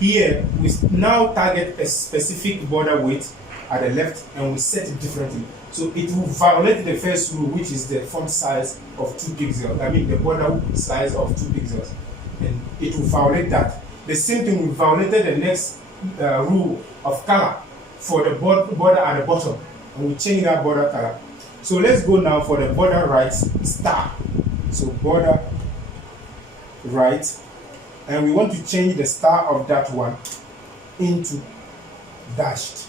here we now target a specific border weight at the left and we set it differently. So it will violate the first rule, which is the font size of 2 pixels. I mean the border size of 2 pixels. And it will violate that. The same thing, we violated the next rule of color for the border at the bottom. And we change that border color. So let's go now for the border right star. So border right. And we want to change the star of that one into dashed.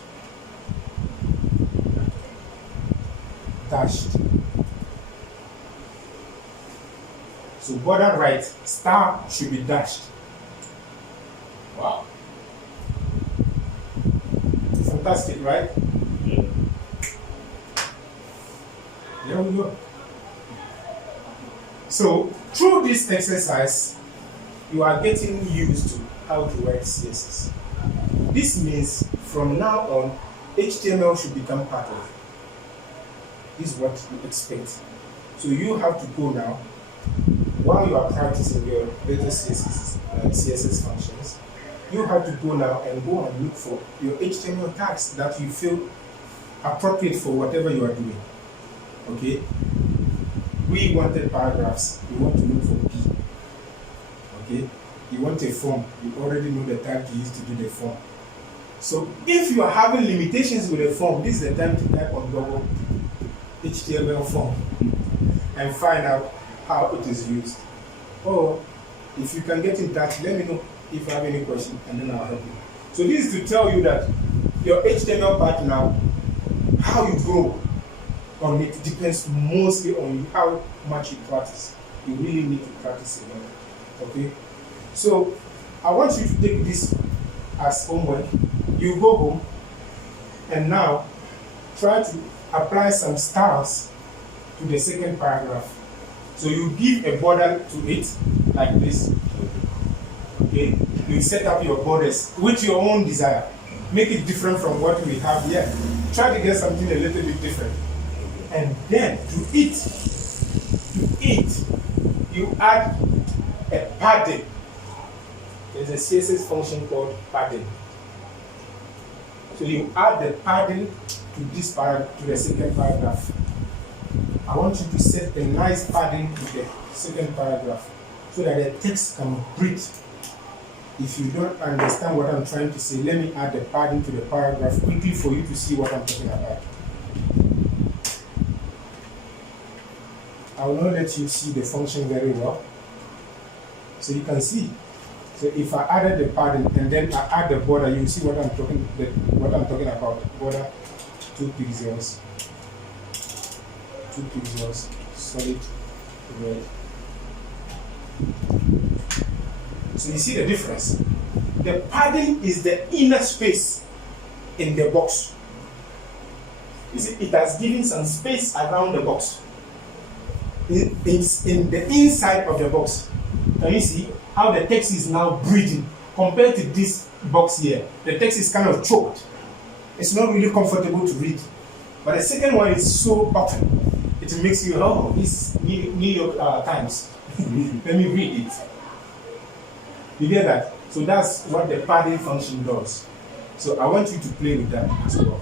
So border right star should be dashed. Wow. Fantastic, right? Yeah. There we go. So through this exercise, you are getting used to how to write CSS. This means from now on, HTML should become part of it. This is what you expect. So you have to go now, while you are practicing your little CSS functions, you have to go now and go and look for your HTML tags that you feel appropriate for whatever you are doing. Okay? we wanted paragraphs, you want to look for P. Okay? You want a form, you already know the type to use to do the form. So if you are having limitations with a form, this is the time to type on Google HTML form and find out how it is used. Or if you can get in touch, let me know if you have any question and then I'll help you. So this is to tell you that your HTML part now, how you grow on it depends mostly on how much you practice. You really need to practice a lot. Okay? So I want you to take this as homework. You go home and now try to apply some styles to the second paragraph. So you give a border to it like this. Okay? You set up your borders with your own desire. Make it different from what we have here. Try to get something a little bit different. And then to it, you add a padding. There's a CSS function called padding. So you add the padding to this paragraph, to the second paragraph. I want you to set a nice padding to the second paragraph so that the text can breathe. If you don't understand what I'm trying to say, let me add the padding to the paragraph quickly for you to see what I'm talking about. I will not let you see the function very well. So you can see. So if I added the padding and then I add the border, you see what I'm talking about. Border 2 pixels, solid red. So you see the difference. The padding is the inner space in the box. You see, it has given some space around the box. It's in the inside of the box. Can you see how the text is now breathing compared to this box here? The text is kind of choked. It's not really comfortable to read. But the second one is so open. It makes you, oh, it's New York Times. Let me read it. You get that? So that's what the padding function does. So I want you to play with that as well.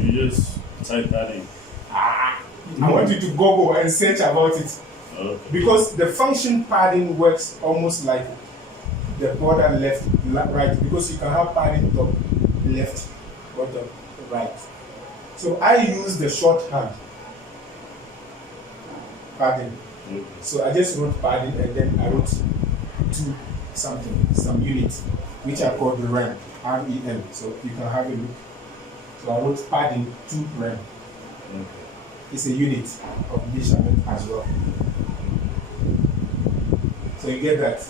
You just type padding. I want you to Google and search about it. Okay. Because the function padding works almost like the border left, right. Because you can have padding top, left, bottom, right. So I use the shorthand padding. Okay. So I just wrote padding and then I wrote some units, which are called the rem, R-E-M. So you can have a look. So I wrote padding 2 rem. Okay. It's a unit of measurement as well. So you get that?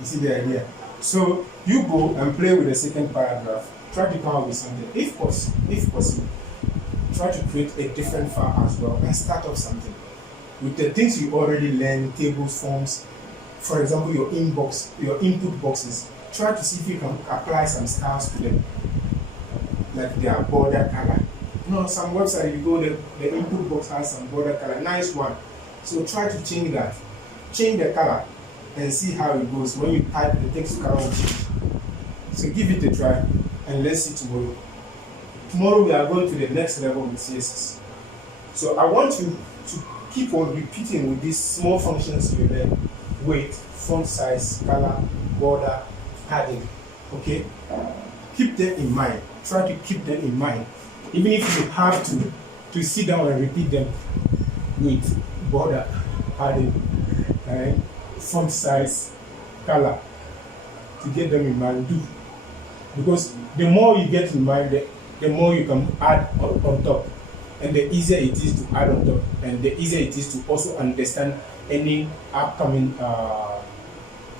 You see the idea? So you go and play with the second paragraph. Try to come up with something. If possible, try to create a different file as well and start off something. With the things you already learned, tables, forms, for example, your input boxes, try to see if you can apply some styles to them. Like their border color. You know, some website you go, the input box has some border color, nice one. So try to change that. Change the color and see how it goes. When you type, the text color will change. So give it a try and let's see tomorrow. Tomorrow we are going to the next level with CSS. So I want you to keep on repeating with these small functions you learn. Weight, font size, color, border, padding. Okay? Keep them in mind. Try to keep them in mind. Even if you have to sit down and repeat them with border, padding, font size, color, to get them in mind, do. Because the more you get in mind, the more you can add on top. And the easier it is to add on top. And the easier it is to also understand any upcoming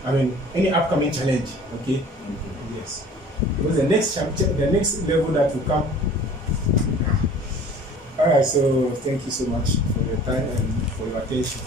challenge. Okay? Yes. Because the next chapter, the next level that will come. Alright, so thank you so much for your time and for your attention.